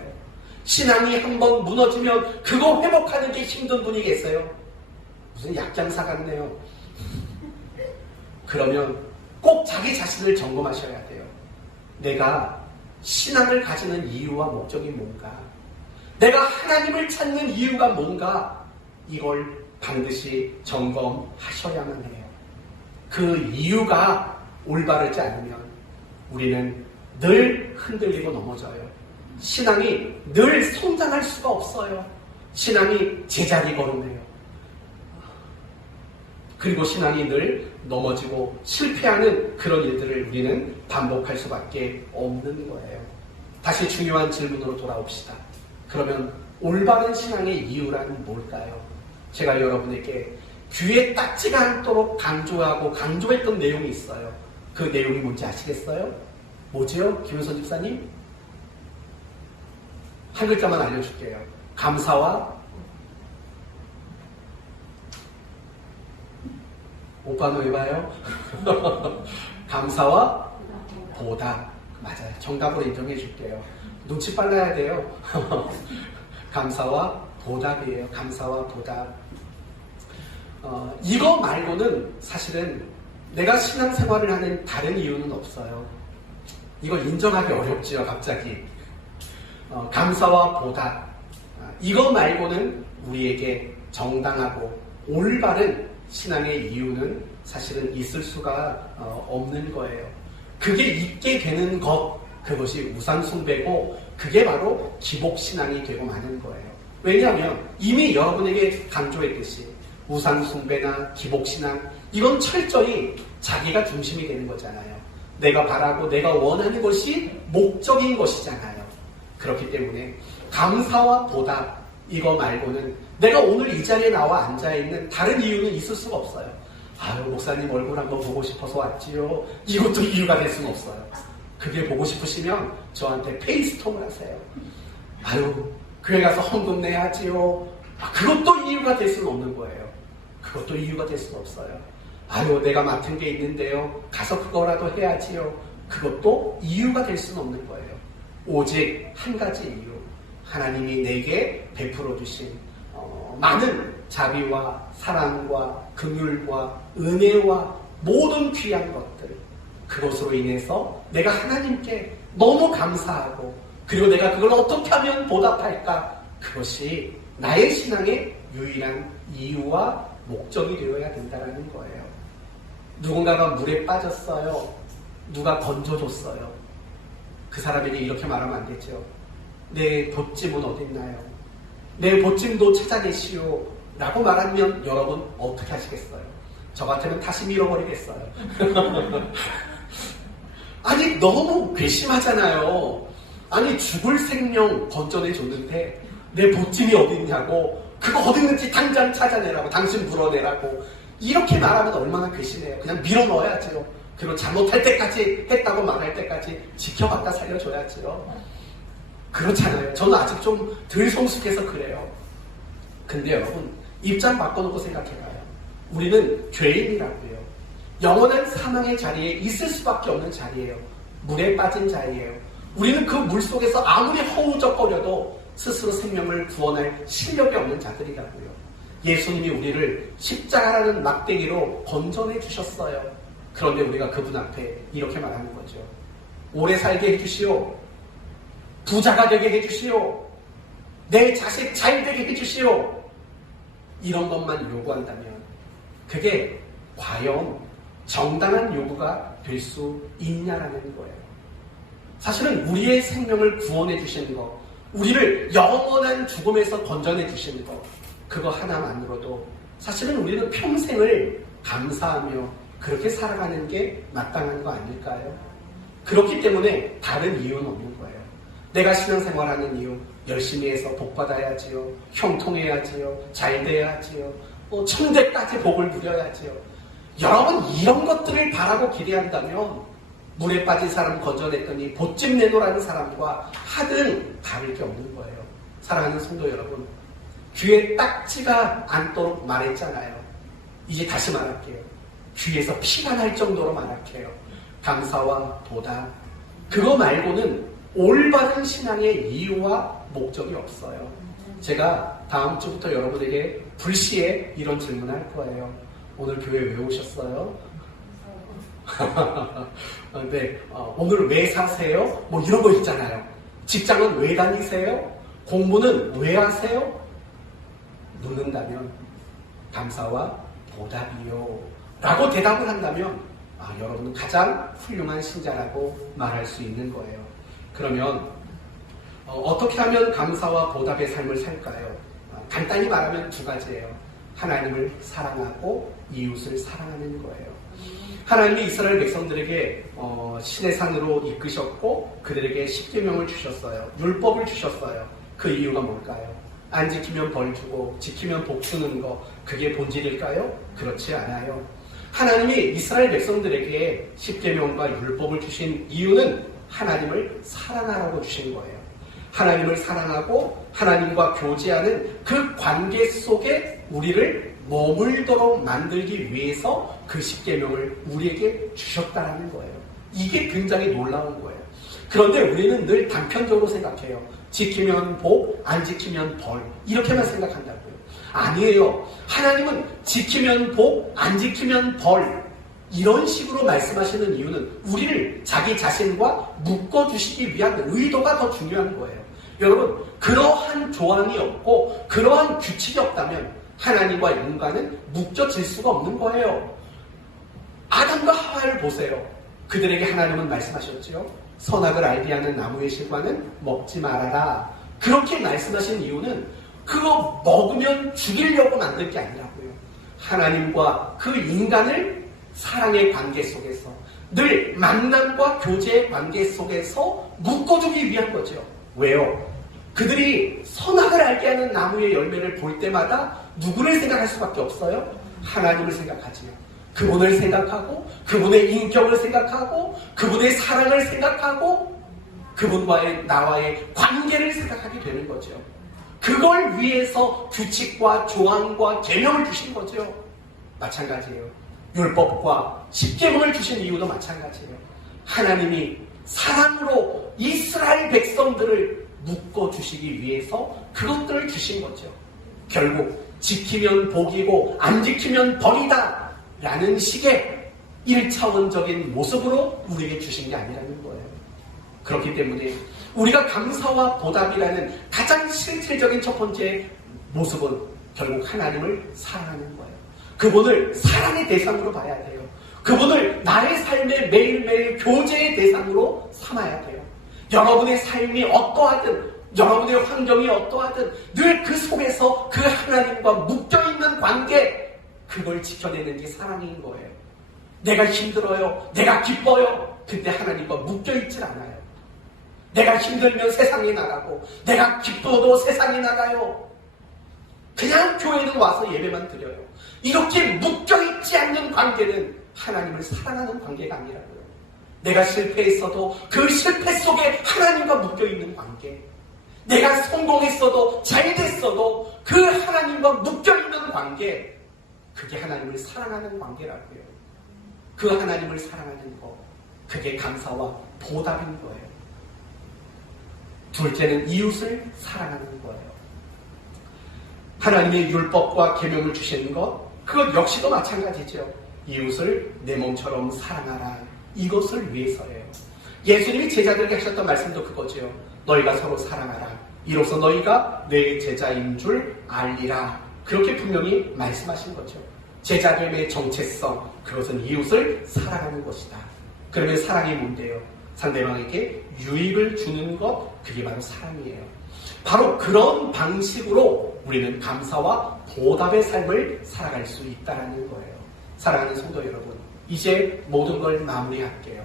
신앙이 한번 무너지면 그거 회복하는 게 힘든 분이 계세요. 무슨 약장사 같네요. 그러면 꼭 자기 자신을 점검하셔야 돼요. 내가 신앙을 가지는 이유와 목적이 뭔가, 내가 하나님을 찾는 이유가 뭔가, 이걸 반드시 점검하셔야만 해요. 그 이유가 올바르지 않으면 우리는 늘 흔들리고 넘어져요. 신앙이 늘 성장할 수가 없어요. 신앙이 제자리 걸음해요. 그리고 신앙이 늘 넘어지고 실패하는 그런 일들을 우리는 반복할 수밖에 없는 거예요. 다시 중요한 질문으로 돌아옵시다. 그러면 올바른 신앙의 이유란 뭘까요? 제가 여러분에게 귀에 딱지가 않도록 강조했던 내용이 있어요. 그 내용이 뭔지 아시겠어요? 뭐죠? 김은선 집사님? 한 글자만 알려줄게요. 감사와 오빠는 왜 봐요? 감사와 보답. 맞아요. 정답으로 인정해 줄게요. 눈치 빨라야 돼요. 감사와 보답이에요. 감사와 보답. 이거 말고는 사실은 내가 신앙생활을 하는 다른 이유는 없어요. 이걸 인정하기 어렵지요, 갑자기. 감사와 보답. 이거 말고는 우리에게 정당하고 올바른 신앙의 이유는 사실은 있을 수가 없는 거예요. 그게 있게 되는 것, 그것이 우상숭배고 그게 바로 기복신앙이 되고 마는 거예요. 왜냐하면 이미 여러분에게 강조했듯이 우상숭배나 기복신앙, 이건 철저히 자기가 중심이 되는 거잖아요. 내가 바라고 내가 원하는 것이 목적인 것이잖아요. 그렇기 때문에 감사와 보답, 이거 말고는 내가 오늘 이 자리에 나와 앉아있는 다른 이유는 있을 수가 없어요. 아유, 목사님 얼굴 한번 보고 싶어서 왔지요. 이것도 이유가 될 수는 없어요. 그게 보고 싶으시면 저한테 페이스톡을 하세요. 아유, 교회 가서 헌금 내야지요. 그것도 이유가 될 수는 없는 거예요. 그것도 이유가 될 수는 없어요. 아유, 내가 맡은 게 있는데요. 가서 그거라도 해야지요. 그것도 이유가 될 수는 없는 거예요. 오직 한 가지 이유. 하나님이 내게 베풀어 주신 많은 자비와 사랑과 긍휼과 은혜와 모든 귀한 것들, 그것으로 인해서 내가 하나님께 너무 감사하고 그리고 내가 그걸 어떻게 하면 보답할까, 그것이 나의 신앙의 유일한 이유와 목적이 되어야 된다는 거예요. 누군가가 물에 빠졌어요. 누가 건져줬어요. 그 사람에게 이렇게 말하면 안 되죠. 내 보찜은 어딨나요? 내 보찜도 찾아내시오 라고 말하면 여러분 어떻게 하시겠어요? 저 같으면 다시 밀어버리겠어요. 아니, 너무 괘씸하잖아요. 아니, 죽을 생명 건져내줬는데 내 보찜이 어딨냐고, 그거 어딨는지 당장 찾아내라고, 당신 물어내라고, 이렇게 말하면 얼마나 괘씸해요. 그냥 밀어넣어야죠. 그리고 잘못할 때까지, 했다고 말할 때까지 지켜봤다 살려줘야죠. 그렇잖아요. 저는 아직 좀 덜 성숙해서 그래요. 근데 여러분, 입장 바꿔놓고 생각해봐요. 우리는 죄인이라고요. 영원한 사망의 자리에 있을 수밖에 없는 자리예요. 물에 빠진 자리예요. 우리는 그 물 속에서 아무리 허우적거려도 스스로 생명을 구원할 실력이 없는 자들이라고요. 예수님이 우리를 십자가라는 막대기로 건져내 주셨어요. 그런데 우리가 그분 앞에 이렇게 말하는 거죠. 오래 살게 해주시오. 부자가 되게 해주시오. 내 자식 잘 되게 해주시오. 이런 것만 요구한다면 그게 과연 정당한 요구가 될 수 있냐라는 거예요. 사실은 우리의 생명을 구원해 주시는 것, 우리를 영원한 죽음에서 건져내 주시는 것, 그거 하나만으로도 사실은 우리는 평생을 감사하며 그렇게 살아가는 게 마땅한 거 아닐까요? 그렇기 때문에 다른 이유는 없는 거예요. 내가 신앙생활하는 이유, 열심히 해서 복 받아야지요. 형통해야지요. 잘 돼야지요. 천대까지 복을 누려야지요. 여러분, 이런 것들을 바라고 기대한다면 물에 빠진 사람 건져냈더니 보찜 내놓으라는 사람과 하등 다를 게 없는 거예요. 사랑하는 성도 여러분, 귀에 딱지가 않도록 말했잖아요. 이제 다시 말할게요. 귀에서 피가 날 정도로 말할게요. 감사와 보답, 그거 말고는 올바른 신앙의 이유와 목적이 없어요. 제가 다음 주부터 여러분에게 불시에 이런 질문을 할 거예요. 오늘 교회 왜 오셨어요? 근데 오늘 왜 사세요? 뭐 이런 거 있잖아요. 직장은 왜 다니세요? 공부는 왜 하세요? 묻는다면 감사와 보답이요 라고 대답을 한다면 여러분은 가장 훌륭한 신자라고 말할 수 있는 거예요. 그러면 어떻게 하면 감사와 보답의 삶을 살까요? 간단히 말하면 두 가지예요. 하나님을 사랑하고 이웃을 사랑하는 거예요. 하나님이 이스라엘 백성들에게 신의 산으로 이끄셨고 그들에게 십계명을 주셨어요. 율법을 주셨어요. 그 이유가 뭘까요? 안 지키면 벌 주고 지키면 복 주는 거, 그게 본질일까요? 그렇지 않아요. 하나님이 이스라엘 백성들에게 십계명과 율법을 주신 이유는 하나님을 사랑하라고 주신 거예요. 하나님을 사랑하고 하나님과 교제하는 그 관계 속에 우리를 머물도록 만들기 위해서 그 10계명을 우리에게 주셨다라는 거예요. 이게 굉장히 놀라운 거예요. 그런데 우리는 늘 단편적으로 생각해요. 지키면 복, 안 지키면 벌. 이렇게만 생각한다고요. 아니에요. 하나님은 지키면 복, 안 지키면 벌. 이런 식으로 말씀하시는 이유는 우리를 자기 자신과 묶어주시기 위한 의도가 더 중요한 거예요. 여러분, 그러한 조항이 없고 그러한 규칙이 없다면 하나님과 인간은 묶여질 수가 없는 거예요. 아담과 하와를 보세요. 그들에게 하나님은 말씀하셨죠. 선악을 알게 하는 나무의 실과는 먹지 말아라. 그렇게 말씀하신 이유는 그거 먹으면 죽이려고 만들 게 아니라고요. 하나님과 그 인간을 사랑의 관계 속에서 늘 만남과 교제의 관계 속에서 묶어주기 위한 거죠. 왜요? 그들이 선악을 알게 하는 나무의 열매를 볼 때마다 누구를 생각할 수밖에 없어요? 하나님을 생각하지요. 그분을 생각하고 그분의 인격을 생각하고 그분의 사랑을 생각하고 그분과의 나와의 관계를 생각하게 되는 거죠. 그걸 위해서 규칙과 조항과 계명을 주신 거죠. 마찬가지예요. 율법과 10계명을 주신 이유도 마찬가지예요. 하나님이 사랑으로 이스라엘 백성들을 묶어주시기 위해서 그것들을 주신 거죠. 결국 지키면 복이고 안 지키면 벌이다 라는 식의 1차원적인 모습으로 우리에게 주신 게 아니라는 거예요. 그렇기 때문에 우리가 감사와 보답이라는 가장 실질적인 첫 번째 모습은 결국 하나님을 사랑하는 거예요. 그분을 사랑의 대상으로 봐야 돼요. 그분을 나의 삶의 매일매일 교제의 대상으로 삼아야 돼요. 여러분의 삶이 어떠하든 여러분의 환경이 어떠하든 늘 그 속에서 그 하나님과 묶여있는 관계, 그걸 지켜내는 게 사랑인 거예요. 내가 힘들어요. 내가 기뻐요. 그때 하나님과 묶여있질 않아요. 내가 힘들면 세상에 나가고 내가 기뻐도 세상에 나가요. 그냥 교회는 와서 예배만 드려요. 이렇게 묶여있지 않는 관계는 하나님을 사랑하는 관계가 아니라고요. 내가 실패했어도 그 실패 속에 하나님과 묶여있는 관계, 내가 성공했어도 잘됐어도 그 하나님과 묶여있는 관계, 그게 하나님을 사랑하는 관계라고요. 그 하나님을 사랑하는 것, 그게 감사와 보답인 거예요. 둘째는 이웃을 사랑하는 거예요. 하나님의 율법과 계명을 주시는 것, 그것 역시도 마찬가지죠. 이웃을 내 몸처럼 사랑하라. 이것을 위해서예요. 예수님이 제자들에게 하셨던 말씀도 그거죠. 너희가 서로 사랑하라. 이로써 너희가 내 제자인 줄 알리라. 그렇게 분명히 말씀하신 거죠. 제자됨의 정체성, 그것은 이웃을 사랑하는 것이다. 그러면 사랑이 뭔데요? 상대방에게 유익을 주는 것, 그게 바로 사랑이에요. 바로 그런 방식으로 우리는 감사와 보답의 삶을 살아갈 수 있다는 거예요. 사랑하는 성도 여러분, 이제 모든 걸 마무리할게요.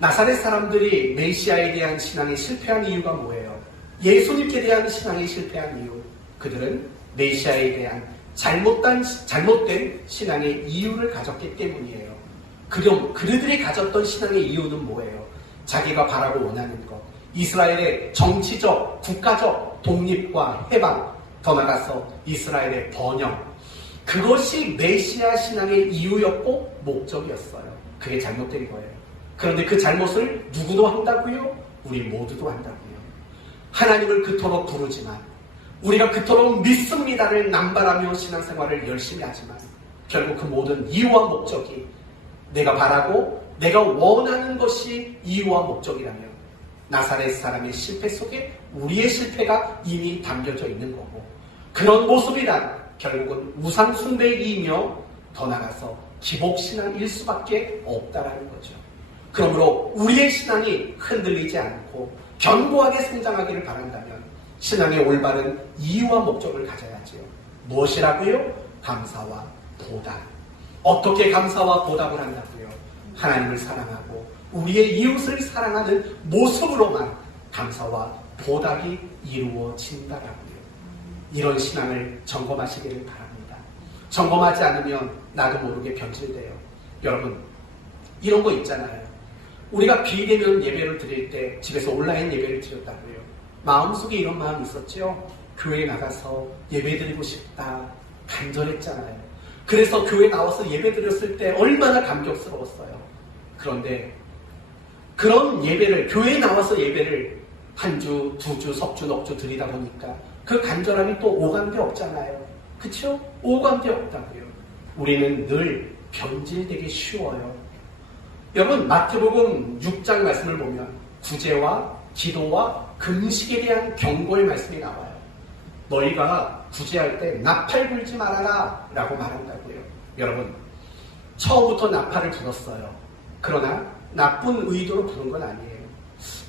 나사렛 사람들이 메시아에 대한 신앙이 실패한 이유가 뭐예요? 예수님께 대한 신앙이 실패한 이유, 그들은 메시아에 대한 잘못된 신앙의 이유를 가졌기 때문이에요. 그럼 그들이 가졌던 신앙의 이유는 뭐예요? 자기가 바라고 원하는 것, 이스라엘의 정치적, 국가적 독립과 해방, 더 나아가서 이스라엘의 번영, 그것이 메시아 신앙의 이유였고 목적이었어요. 그게 잘못된 거예요. 그런데 그 잘못을 누구도 한다고요? 우리 모두도 한다고요. 하나님을 그토록 부르지만, 우리가 그토록 믿습니다를 남발하며 신앙생활을 열심히 하지만 결국 그 모든 이유와 목적이 내가 바라고 내가 원하는 것이 이유와 목적이라면 나사렛 사람의 실패 속에 우리의 실패가 이미 담겨져 있는 거고, 그런 모습이란 결국은 우상 숭배이며 더 나아가서 기복신앙일 수밖에 없다라는 거죠. 그러므로 우리의 신앙이 흔들리지 않고 견고하게 성장하기를 바란다면 신앙의 올바른 이유와 목적을 가져야지요. 무엇이라고요? 감사와 보답. 어떻게 감사와 보답을 한다고요? 하나님을 사랑하고 우리의 이웃을 사랑하는 모습으로만 감사와 보답이 이루어진다라고요. 이런 신앙을 점검하시기를 바랍니다. 점검하지 않으면 나도 모르게 변질돼요. 여러분, 이런 거 있잖아요. 우리가 비대면 예배를 드릴 때 집에서 온라인 예배를 드렸다고요. 마음속에 이런 마음이 있었죠. 교회에 나가서 예배 드리고 싶다. 간절했잖아요. 그래서 교회 나와서 예배 드렸을 때 얼마나 감격스러웠어요. 그런데 그런 예배를, 교회에 나와서 예배를 한 주, 두 주, 석 주, 넉 주 드리다 보니까 그 간절함이 또 오간 게 없잖아요. 그쵸? 오간 게 없다고요. 우리는 늘 변질되기 쉬워요. 여러분, 마태복음 6장 말씀을 보면 구제와 기도와 금식에 대한 경고의 말씀이 나와요. 너희가 구제할 때 나팔 불지 말아라 라고 말한다고요. 여러분, 처음부터 나팔을 불었어요. 그러나 나쁜 의도로 부른 건 아니에요.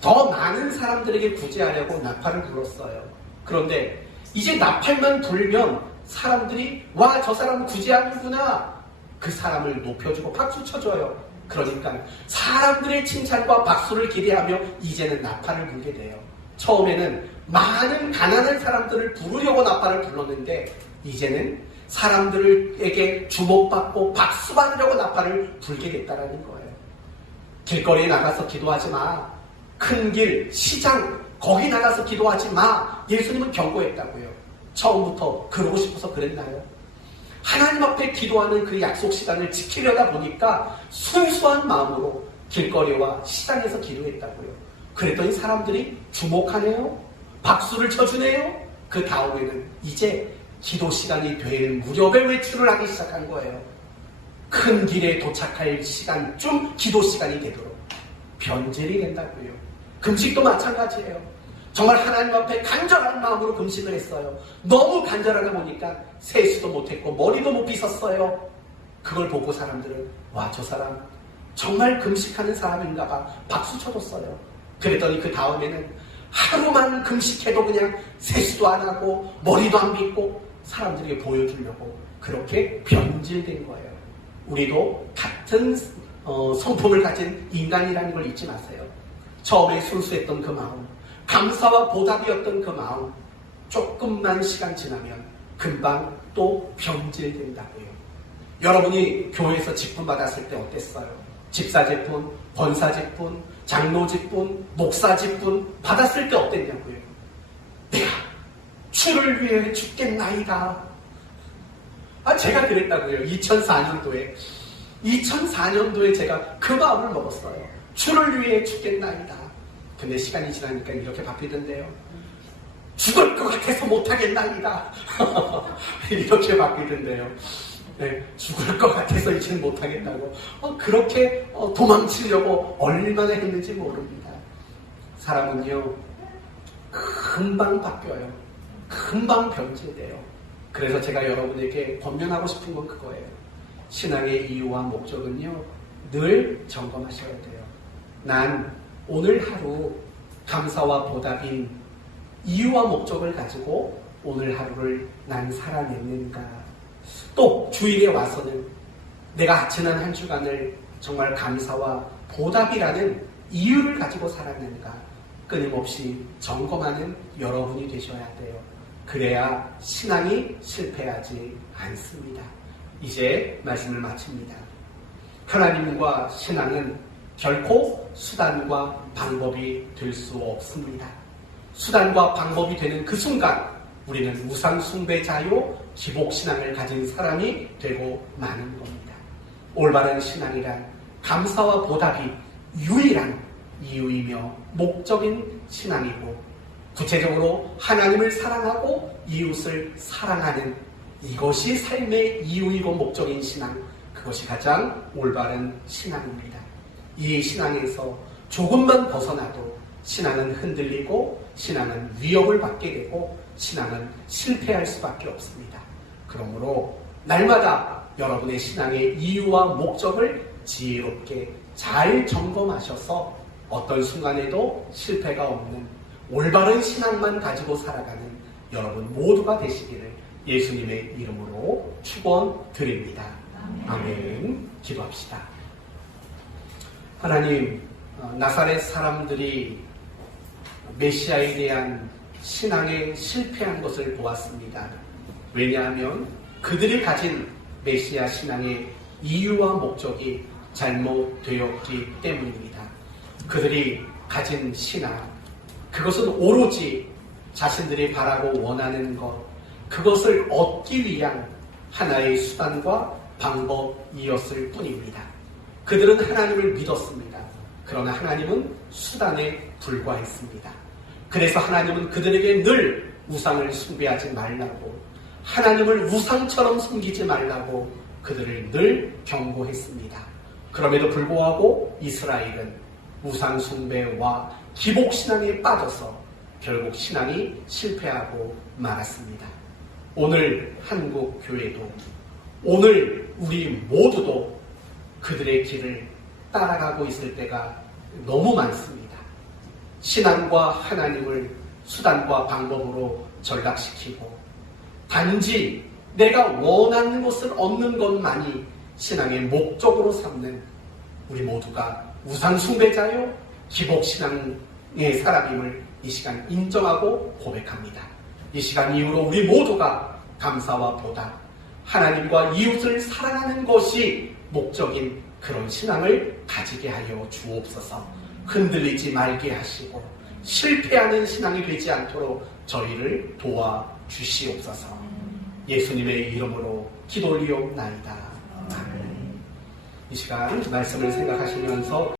더 많은 사람들에게 구제하려고 나팔을 불었어요. 그런데 이제 나팔만 불면 사람들이 와, 저 사람은 구제하는구나, 그 사람을 높여주고 박수 쳐줘요. 그러니까 사람들의 칭찬과 박수를 기대하며 이제는 나팔을 불게 돼요. 처음에는 많은 가난한 사람들을 부르려고 나팔을 불렀는데 이제는 사람들에게 주목받고 박수받으려고 나팔을 불게 됐다는 거예요. 길거리에 나가서 기도하지 마. 큰 길, 시장, 거기 나가서 기도하지 마. 예수님은 경고했다고요. 처음부터 그러고 싶어서 그랬나요? 하나님 앞에 기도하는 그 약속 시간을 지키려다 보니까 순수한 마음으로 길거리와 시장에서 기도했다고요. 그랬더니 사람들이 주목하네요. 박수를 쳐주네요. 그 다음에는 이제 기도 시간이 될 무렵에 외출을 하기 시작한 거예요. 큰 길에 도착할 시간쯤 기도 시간이 되도록 변질이 된다고요. 금식도 마찬가지예요. 정말 하나님 앞에 간절한 마음으로 금식을 했어요. 너무 간절하다 보니까 세수도 못했고 머리도 못 빗었어요. 그걸 보고 사람들은 와, 저 사람 정말 금식하는 사람인가 봐 박수 쳐줬어요. 그랬더니 그 다음에는 하루만 금식해도 그냥 세수도 안 하고 머리도 안 빗고 사람들에게 보여주려고 그렇게 변질된 거예요. 우리도 같은 성품을 가진 인간이라는 걸 잊지 마세요. 처음에 순수했던 그 마음, 감사와 보답이었던 그 마음, 조금만 시간 지나면 금방 또 변질된다고요. 여러분이 교회에서 직분 받았을 때 어땠어요? 집사 직분, 권사 직분, 장로 직분, 목사 직분 받았을 때 어땠냐고요? 내가 주를 위해 죽겠나이다. 제가 그랬다고요. 2004년도에 제가 그 마음을 먹었어요. 주를 위해 죽겠나이다. 근데 시간이 지나니까 이렇게 바뀌던데요. 죽을 것 같아서 못하겠나이다. 이렇게 바뀌던데요. 네, 죽을 것 같아서 이제는 못하겠다고. 그렇게 도망치려고 얼마나 했는지 모릅니다. 사람은요, 금방 바뀌어요. 금방 변질돼요. 그래서 제가 여러분에게 권면하고 싶은 건 그거예요. 신앙의 이유와 목적은요, 늘 점검하셔야 돼요. 난 오늘 하루 감사와 보답인 이유와 목적을 가지고 오늘 하루를 난 살아냈는가. 또 주일에 와서는 내가 지난 한 주간을 정말 감사와 보답이라는 이유를 가지고 살았는가. 끊임없이 점검하는 여러분이 되셔야 돼요. 그래야 신앙이 실패하지 않습니다. 이제 말씀을 마칩니다. 하나님과 신앙은 결코 수단과 방법이 될 수 없습니다. 수단과 방법이 되는 그 순간 우리는 우상숭배자요 기복신앙을 가진 사람이 되고 마는 겁니다. 올바른 신앙이란 감사와 보답이 유일한 이유이며 목적인 신앙이고, 구체적으로 하나님을 사랑하고 이웃을 사랑하는 이것이 삶의 이유이고 목적인 신앙, 그것이 가장 올바른 신앙입니다. 이 신앙에서 조금만 벗어나도 신앙은 흔들리고 신앙은 위협을 받게 되고 신앙은 실패할 수밖에 없습니다. 그러므로 날마다 여러분의 신앙의 이유와 목적을 지혜롭게 잘 점검하셔서 어떤 순간에도 실패가 없는 올바른 신앙만 가지고 살아가는 여러분 모두가 되시기를 예수님의 이름으로 축원드립니다. 아멘. 기도합시다. 하나님, 나사렛 사람들이 메시아에 대한 신앙에 실패한 것을 보았습니다. 왜냐하면 그들이 가진 메시아 신앙의 이유와 목적이 잘못되었기 때문입니다. 그들이 가진 신앙, 그것은 오로지 자신들이 바라고 원하는 것, 그것을 얻기 위한 하나의 수단과 방법이었을 뿐입니다. 그들은 하나님을 믿었습니다. 그러나 하나님은 수단에 불과했습니다. 그래서 하나님은 그들에게 늘 우상을 숭배하지 말라고, 하나님을 우상처럼 섬기지 말라고 그들을 늘 경고했습니다. 그럼에도 불구하고 이스라엘은 우상 숭배와 기복신앙에 빠져서 결국 신앙이 실패하고 말았습니다. 오늘 한국 교회도, 오늘 우리 모두도 그들의 길을 따라가고 있을 때가 너무 많습니다. 신앙과 하나님을 수단과 방법으로 전락시키고 단지 내가 원하는 것을 얻는 것만이 신앙의 목적으로 삼는 우리 모두가 우상 숭배자요 기복신앙의 사람임을 이 시간 인정하고 고백합니다. 이 시간 이후로 우리 모두가 감사와 보답, 하나님과 이웃을 사랑하는 것이 목적인 그런 신앙을 가지게 하여 주옵소서. 흔들리지 말게 하시고 실패하는 신앙이 되지 않도록 저희를 도와주시옵소서. 예수님의 이름으로 기도 올리옵나이다. 아멘. 이 시간 말씀을 생각하시면서